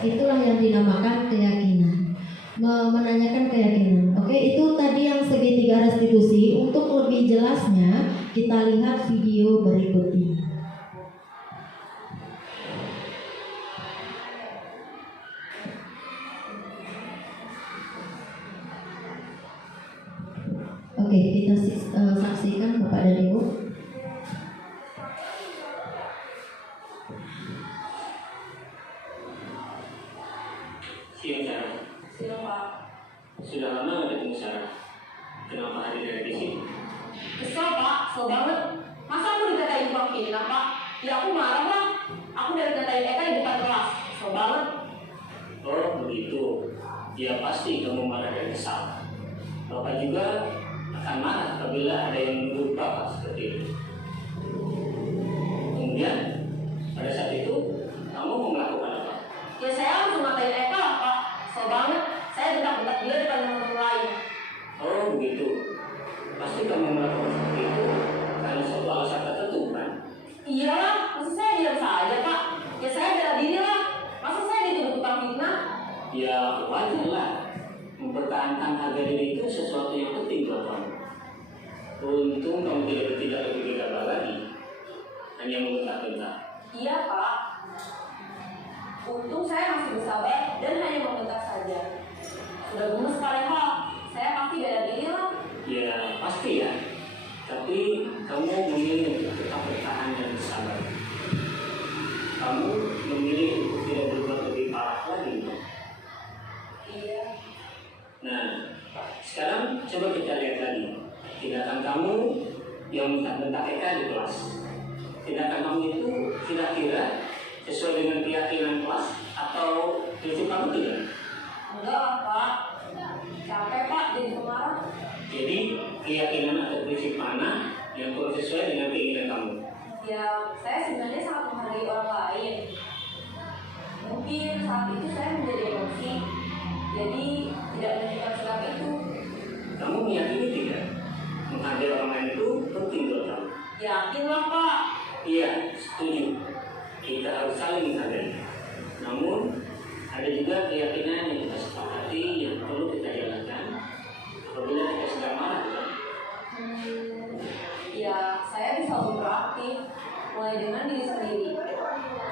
Itulah yang dinamakan keyakinan. Menanyakan keyakinan. Oke, itu tadi yang segitiga restitusi. Untuk lebih jelasnya, kita lihat video berikut ini. Oke, kita saksikan Bapak dan Ibu. Siang Sarah. Siapa? Pak. Sudah lama nggak ketemu Sarah. Kenapa hari dari di sini? Kesel Pak, kesel banget. Masa aku dikatain pengkhianat Pak? Ya aku marah lah. Aku dari katain Eka di depan kelas. Kesel banget. Oh begitu. Ya pasti kamu marah dan kesal. Bapak juga akan marah apabila ada yang menuduh Bapak seperti itu. Kemudian pada saat itu kamu mau melakukan apa? Ya saya langsung ngatain Eka lah Pak. Kesel banget. Saya bentak-bentak dia depan teman-teman lain. Oh begitu. Pasti kamu melakukan seperti itu karena suatu alasan tertentu kan? Iya lah, masa saya diam saja Pak? Ya saya bela diri lah. Masa saya dituduh tukang fitnah? Ya wajar lah. Mempertahankan harga diri itu sesuatu yang penting buat kamu. Untung kamu tidak lebih gegabah lagi, hanya membentak-bentak. Iya Pak. Untung saya masih bersabar dan hanya membentak saja. Sudah gemes sekali Pak. Saya pasti bela diri lah. Ya pasti ya. Tapi kamu memilih untuk tetap bertahan dan bersabar. Kamu memilih untuk tidak berbuat lebih parah lagi. Iya. Nah, sekarang coba kita lihat lagi tindakan kamu yang bentak-bentak Eka di kelas. Tindakan kamu itu kira-kira sesuai dengan keyakinan kelas atau prinsip kamu tidak? Enggak lah Pak. Capek Pak jadi pemarah. Jadi keyakinan atau prinsip mana yang kurang sesuai dengan keinginan kamu? Ya saya sebenarnya sangat menghargai orang lain. Mungkin saat itu saya menjadi emosi. Jadi tidak menunjukkan sikap itu. Kamu meyakini tidak? Menghargai orang lain itu penting buat kamu. Yakin lah Pak. Iya, setuju. Kita harus saling menghargai. Namun ada juga keyakinan yang kita sepakati yang perlu kita jalankan apabila kita sedang marah. Ya saya bisa beraktif mulai dengan diri sendiri.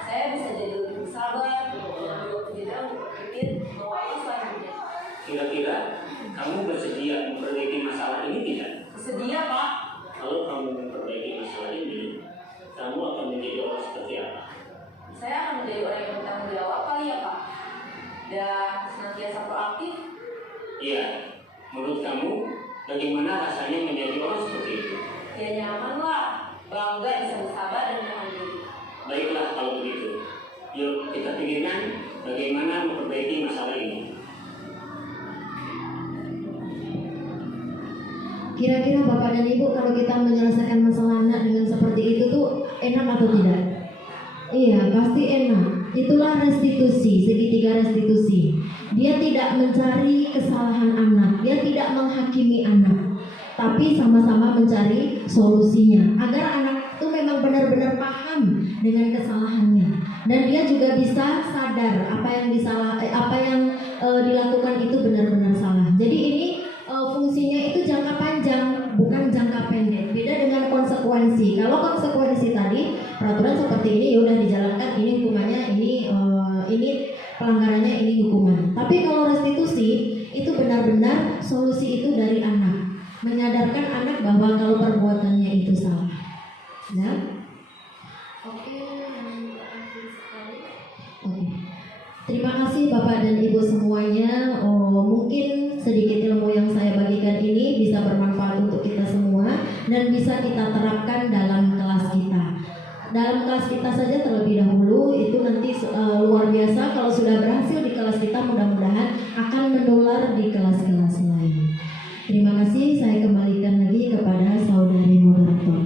Saya bisa jadi lebih sabar, mengambil kebijakan untuk berpikir bahwa apa selanjutnya. Kira-kira kamu bersedia memperbaiki masalah ini tidak? Bersedia Pak. Kalau kamu memperbaiki masalah ini, kamu akan menjadi orang seperti apa? Saya akan menjadi orang yang bertanggung jawab kali ya Pak. Dan senantiasa proaktif. Iya, menurut kamu bagaimana rasanya menjadi orang seperti itu? Ya nyaman lah, bangga bisa bersabar dan menahan diri. Baiklah kalau begitu. Yuk kita pikirkan bagaimana memperbaiki masalah ini. Kira-kira Bapak dan Ibu kalau kita menyelesaikan masalah anak dengan seperti itu tuh enak atau tidak? Iya, pasti enak. Itulah restitusi, segitiga restitusi. Dia tidak mencari kesalahan anak, dia tidak menghakimi anak, tapi sama-sama mencari solusinya agar anak itu memang benar-benar paham dengan kesalahannya dan dia juga bisa sadar apa yang dilakukan itu benar-benar salah. Jadi ini fungsinya itu jangka panjang, bukan jangka pendek. Beda dengan konsekuensi. Kalau konsekuensi tadi peraturan seperti ini ya udah dijalankan, ini hukumannya, ini pelanggarannya, ini hukuman. Tapi kalau restitusi itu benar-benar solusi itu dari anak, menyadarkan anak bahwa kalau perbuatannya itu salah. Ya. Oke. Terima kasih Bapak dan Ibu semuanya. Mungkin sedikit ilmu yang saya bagikan ini bisa bermanfaat untuk kita semua dan bisa kita terapkan dalam kelas kita. Dalam kelas kita saja terlebih dahulu itu nanti luar biasa kalau sudah berhasil di kelas kita, mudah-mudahan akan menular di kelas-kelas lain. Terima kasih, saya kembalikan lagi kepada saudari moderator.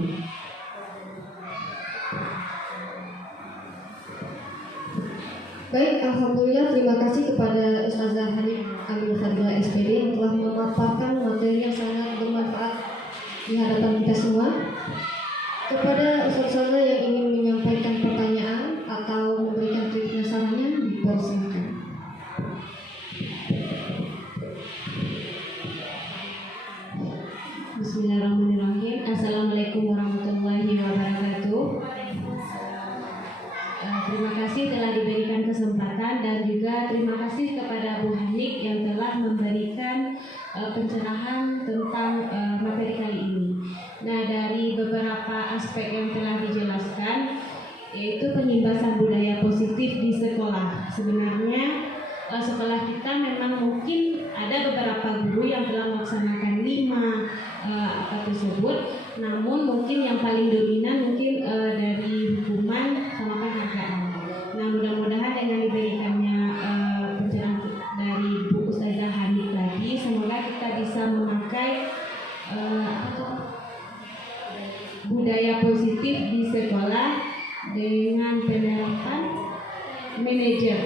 Baik, alhamdulillah terima kasih kepada Ustazah Hanif Amin Fadilah SPD yang telah memaparkan materi yang sangat bermanfaat di hadapan kita semua. Kepada ustazah yang ingin menyampaikan pertanyaan atau memberikan kritik dan sarannya, dipersilakan. Bismillahirrahmanirrahim. Assalamualaikum warahmatullahi wabarakatuh. Terima kasih telah diberikan kesempatan dan juga terima kasih kepada Bu Hanik yang telah memberikan pencerahan tentang materi kali ini. Nah, dari beberapa aspek yang telah dijelaskan, yaitu penyimbasan budaya positif di sekolah. Sebenarnya sekolah kita memang mungkin ada beberapa guru yang telah melaksanakan 5 apa tersebut, namun mungkin yang paling dominan mungkin dari hukuman sama penghargaan. Nah, mudah-mudahan dengan diberikannya pencerahan dari Bu Ustazah Hanik tadi, semoga kita bisa memakai budaya positif di sekolah dengan penerapan manajer.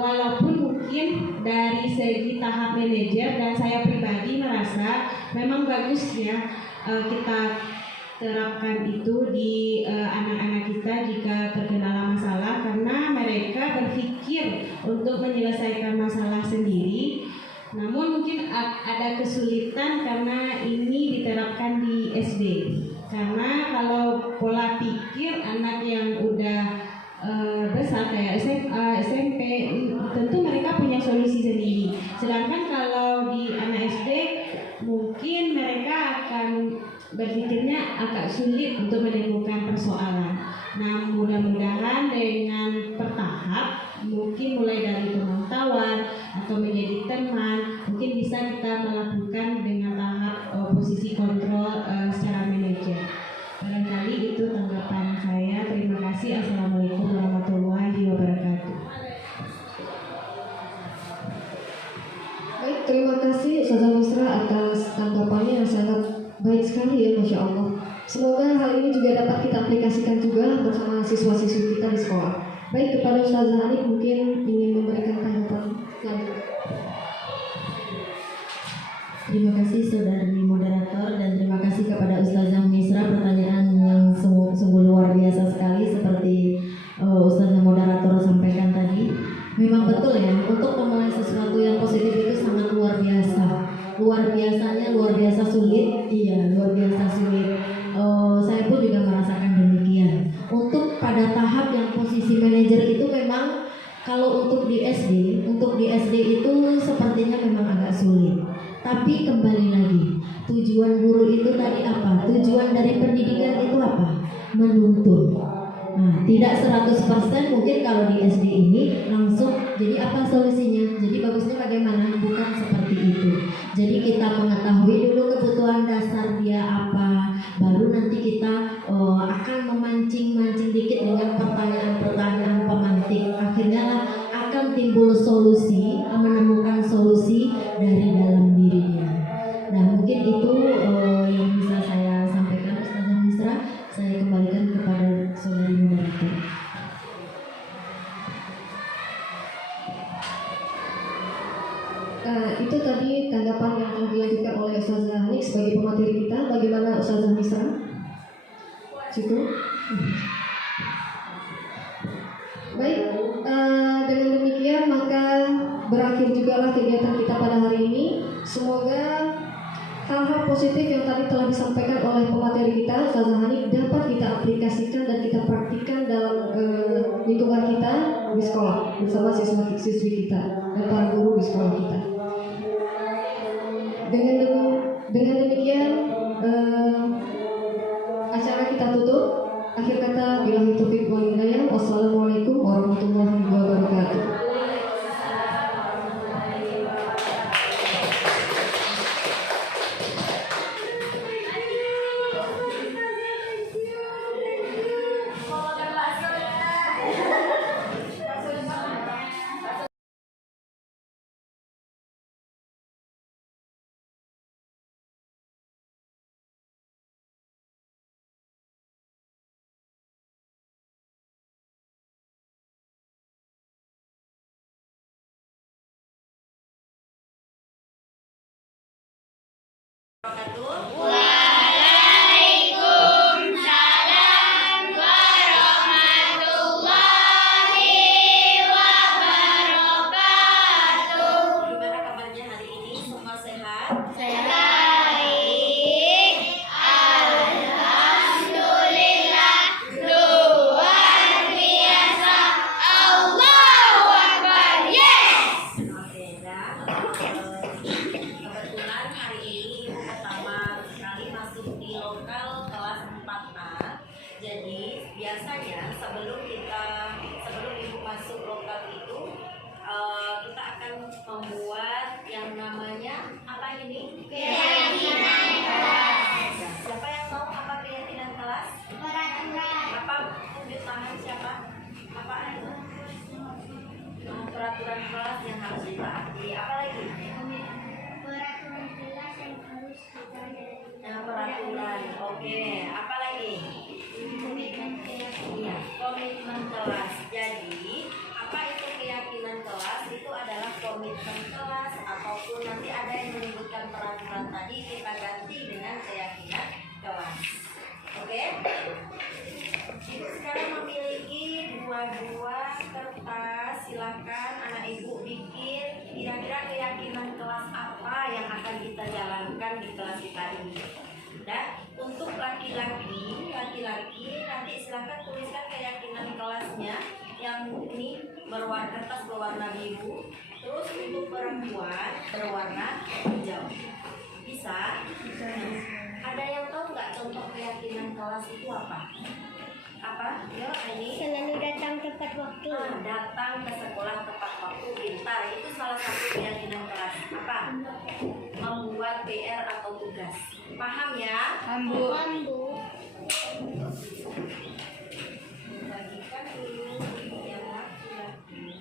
Walaupun mungkin dari segi tahap manajer dan saya pribadi merasa memang bagusnya kita terapkan itu di anak-anak kita jika terkendala masalah, karena mereka berpikir untuk menyelesaikan masalah sendiri. Namun mungkin ada kesulitan karena ini diterapkan di SD. Karena kalau pola pikir anak yang udah besar kayak SMA, SMP, tentu mereka punya solusi sendiri. Sedangkan kalau di anak SD mungkin mereka akan berpikirnya agak sulit untuk menemukan persoalan. Nah, mudah-mudahan dengan bertahap, mungkin mulai dari pemantauan atau menjadi teman, mungkin bisa kita melakukan dengan tahap posisi kontrol secara manajer. Barangkali itu tanggapan saya. Terima kasih. Assalamualaikum warahmatullahi wabarakatuh. Baik, terima kasih Ustazah Misra atas tanggapannya yang sangat baik sekali ya, Masya Allah. Semoga hal ini juga dapat kita aplikasikan juga bersama siswa-siswi kita di sekolah. Baik, kepada Ustazah Hanik mungkin ingin memberikan tanggapan selanjutnya. Terima kasih saudari moderator dan terima kasih kepada Ustazah Misra, pertanyaan yang sungguh luar biasa sekali seperti Ustazah moderator sampaikan tadi. Memang betul ya, untuk memulai sesuatu yang positif itu sangat luar biasa. Luar biasa sulit. Iya, luar biasa sulit. Saya pun juga merasakan demikian. Untuk pada tahap yang posisi manajer itu memang kalau untuk di SD itu sepertinya memang agak sulit. Tapi kembali lagi, tujuan guru itu tadi apa? Tujuan dari pendidikan itu apa? Menuntun. Nah, tidak 100% mungkin kalau di SD ini langsung. Jadi apa solusinya? Jadi bagusnya bagaimana? Bukan seperti itu. Jadi kita mengetahui dulu kebutuhan dasar dia apa, baru nanti kita akan memancing dikit dengan pertanyaan-pertanyaan pemantik. Akhirnya akan timbul solusi, menemukan solusi dari dalam dirinya. Nah, mungkin itu yang bisa saya sampaikan Ustazah Misra. Saya kembalikan kepada saudari moderator. Itu tadi tanggapan yang telah dilanjutkan oleh Ustazah Hanik sebagai pemateri kita. Bagaimana Ustazah Misra? Cukup? Baik, dengan demikian maka berakhir jugalah kegiatan kita pada hari ini. Semoga hal-hal positif yang tadi telah disampaikan oleh pemateri kita, Ustazah Hanik, dapat kita aplikasikan dan kita praktikkan dalam lingkungan kita di sekolah bersama siswa-siswi kita dan para guru di sekolah kita. Dengan demikian acara kita tutup. Akhir kata, billahi taufiq wal hidayah. Wassalamualaikum warahmatullahi wabarakatuh. Waalaikumsalam. Jadi biasanya sebelum ibu masuk lokal itu kita akan membuat yang namanya apa ini? Keyakinan kelas. Siapa yang tahu apa keyakinan kelas? Apa? Tunjuk tangan siapa? Apa itu? Peraturan kelas yang harus ditaati. Apa lagi? Peraturan kelas yang harus Nah, peraturan. Oke. Apa lagi? komitmen kelas. Iya, komitmen kelas. Jadi, apa itu keyakinan kelas? Itu adalah komitmen kelas ataupun nanti ada yang menyebutkan peraturan tadi kita ganti dengan keyakinan kelas. Oke? Ibu sekarang memiliki dua kertas. Silahkan anak ibu bikin kira-kira keyakinan kelas apa yang akan kita jalankan di kelas kita ini. Dan untuk laki-laki nanti silahkan tuliskan keyakinan kelasnya yang ini kertas berwarna biru. Terus untuk perempuan berwarna hijau. Bisa? Ada yang tahu nggak contoh keyakinan kelas itu apa? Apa? Yuk, ini. Selalu datang tepat waktu. Datang ke sekolah tepat waktu, pintar. Itu salah satu keyakinan kelas. Apa? Membuat PR atau tugas. Paham ya? Ambu. Bagikan dulu yang laki-laki.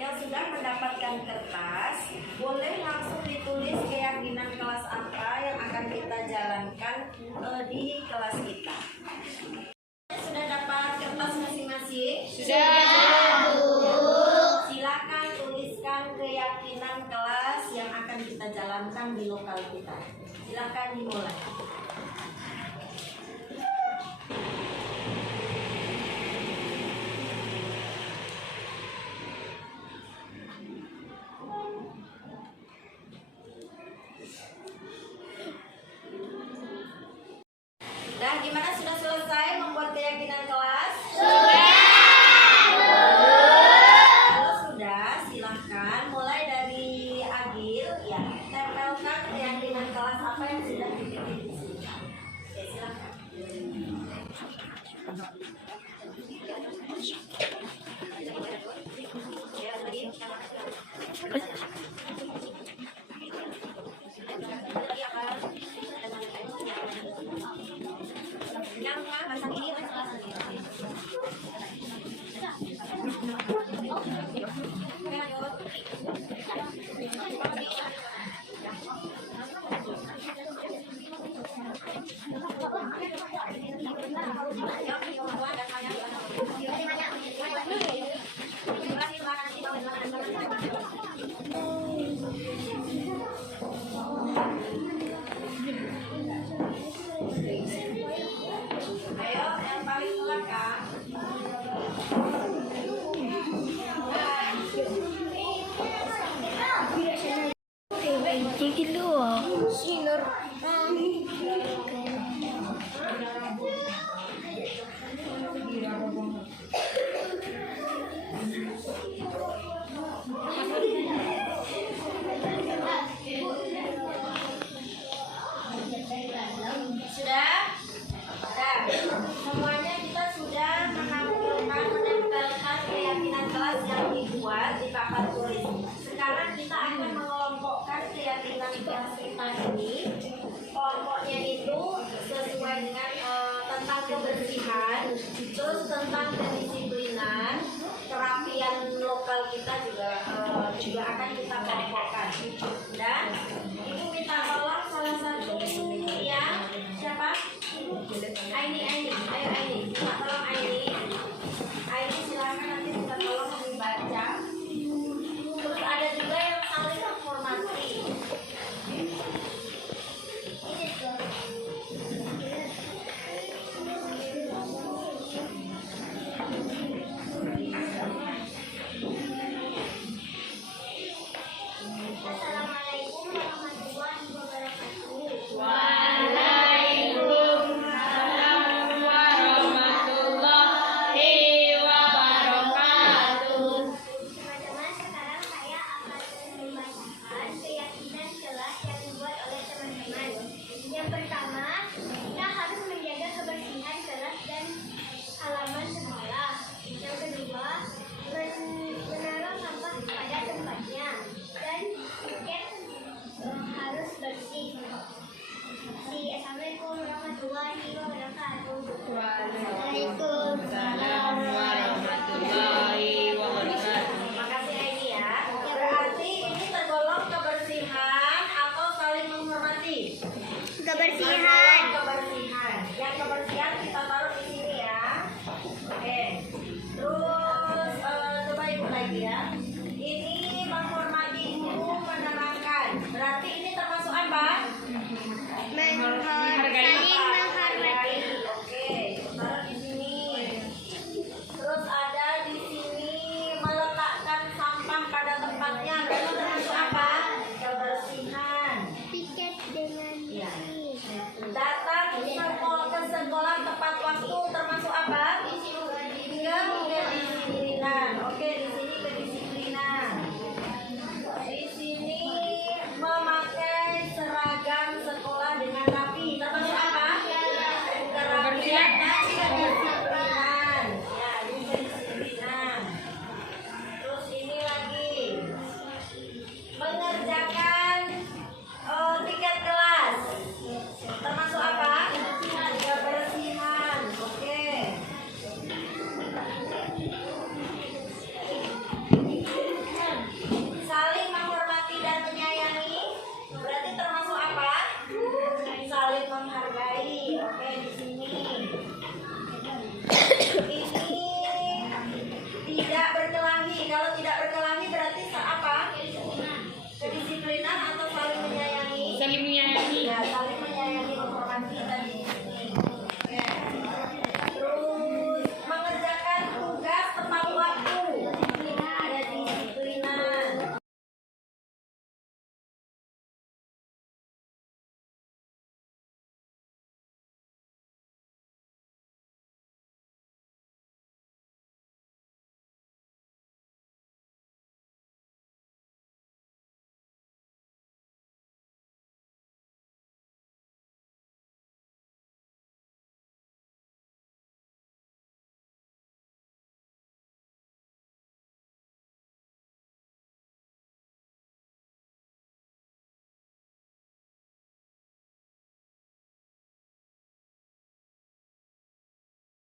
Yang sudah mendapatkan kertas, boleh langsung ditulis keyakinan kelas apa yang akan kita jalankan di kelas kita. Sudah dapat kertas masing-masing? Sudah, Bu. Silakan tuliskan keyakinan kelas yang akan kita jalankan di lokal kita. Silakan dimulai. Nah, gimana, sudah selesai membuat keyakinan kelas? Sudah. Kalau sudah, silahkan mulai dari Agil, ya, tempelkan keyakinan kelas apa yang sudah dibikin di sini. Oke, silahkan. Ya, lagi. Yang bahasa ini bahasa ini. Ayo, yang paling belakang. Sudah? Nah, semuanya kita sudah menempelkan keyakinan kelas yang dibuat di papan tulis. Sekarang kita akan mengelompokkan keyakinan kelas kita ini. Kelompoknya itu sesuai dengan tentang kebersihan, terus tentang kedisiplinan, kerapian lokal kita juga akan kita kelompokkan. Dan ibu minta tolong salah satu yang siapa? Aini, ayo Aini, minta tolong Aini. Aini silakan nanti minta tolong dibaca. Terus ada juga yang saling informasi. Assalamualaikum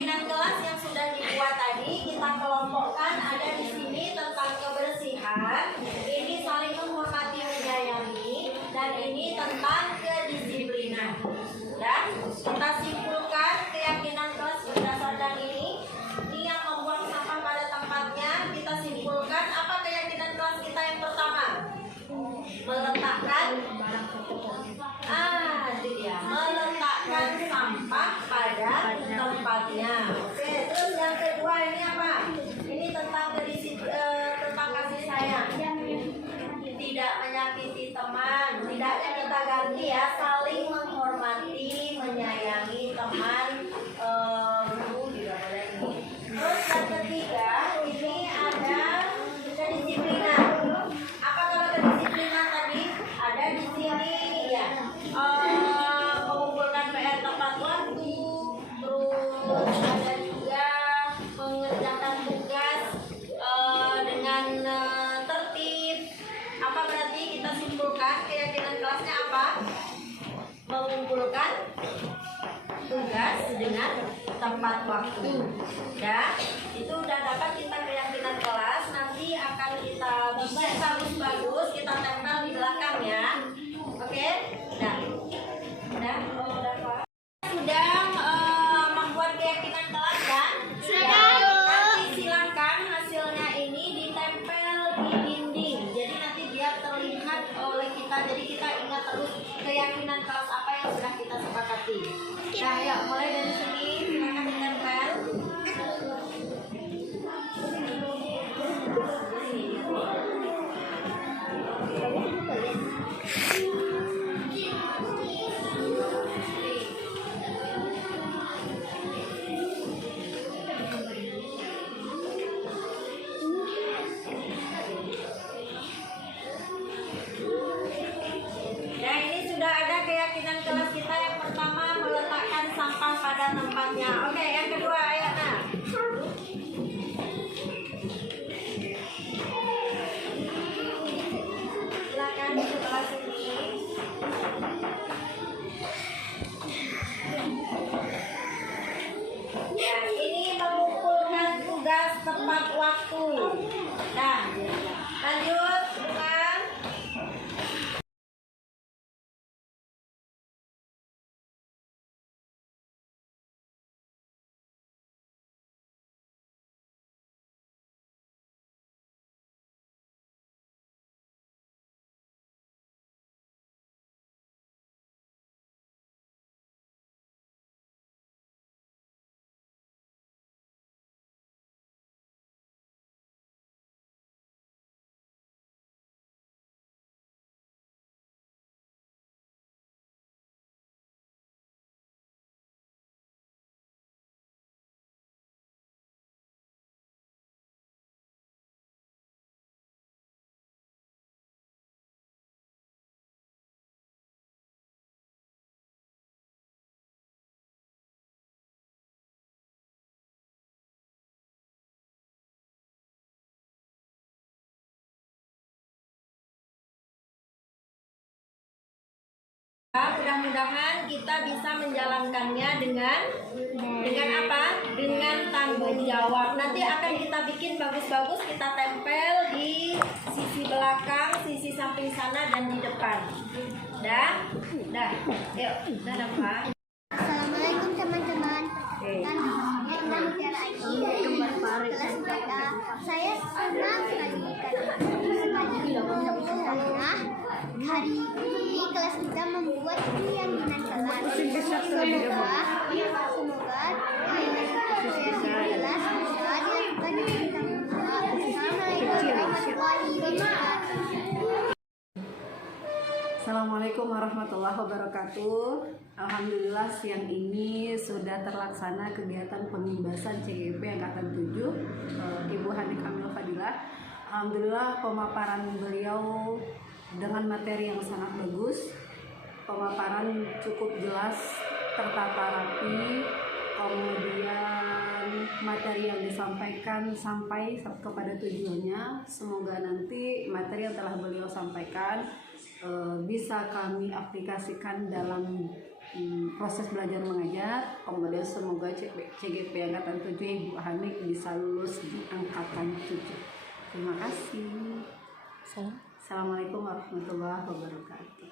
Keyakinan kelas yang sudah dibuat tadi kita kelompokkan, ada di sini tentang kebersihan, ini saling menghormati menyayangi, dan ini tentang kedisiplinan. Dan kita simpulkan keyakinan kelas berdasarkan ini yang membuang sampah pada tempatnya. Kita simpulkan apa keyakinan kelas kita yang pertama? Meletakkan meletakkan sampah pada tempatnya. Oke, terus yang kedua ini apa? Ini tentang tentang kasih sayang. Tidak menyakiti teman. Tidaknya kita ganti ya, saling menghormati, menyayangi teman. Terus yang ketiga ini ada kedisiplinan. Apa kalau kedisiplinan tadi? Ada di sini ya. Mengumpulkan PR tepat waktu, terus ada juga mengerjakan tugas dengan tertib. Apa berarti kita simpulkan keyakinan kelasnya apa? Mengumpulkan tugas dengan tepat waktu. Ya, itu udah dapat kita keyakinan kelas. Nanti akan kita bikin bagus-bagus, kita tempel di belakang ya. Oke, udah Pak. Sudah membuat keyakinan kelas kan? Sudah. Nanti silakan hasilnya ini ditempel di dinding. Jadi nanti biar terlihat oleh kita. Jadi kita ingat terus keyakinan kelas apa yang sudah kita sepakati. Nah, yuk mulai dari sini silakan ditempel. Nah, ini sudah ada keyakinan kelas kita yang pertama, meletakkan sampah pada tempatnya. Oke, yang kedua, ayo nah. Silakan di sebelah sini. Ya, ini mengumpulkan tugas tepat waktu. Nah, lanjut dengan mudah-mudahan kita bisa menjalankannya dengan apa? Dengan tanggung jawab. Nanti akan kita bikin bagus-bagus, kita tempel di sisi belakang, sisi samping sana dan di depan. Dah, yuk, dah dapat. Assalamualaikum teman-teman. Perkenalkan Mutiara Aiki dari kelas 4A. Saya senang sekali karena hari ini kelas kita membuat keyakinan kelas. Semoga keyakinan kelas bisa dilakukan dengan tanggung jawab. Assalamualaikum warahmatullahi wabarakatuh. Assalamualaikum warahmatullahi wabarakatuh. Alhamdulillah siang ini sudah terlaksana kegiatan pengibasan CGP Angkatan 7 Ibu Hanik Amil Fadilah. Alhamdulillah pemaparan beliau dengan materi yang sangat bagus. Pemaparan cukup jelas, tertata rapi, kemudian materi yang disampaikan sampai kepada tujuannya. Semoga nanti materi yang telah beliau sampaikan bisa kami aplikasikan dalam proses belajar mengajar. Kemudian semoga CGP angkatan 7 Ibu Hanik bisa lulus di angkatan 7. Terima kasih. Assalamualaikum warahmatullahi wabarakatuh.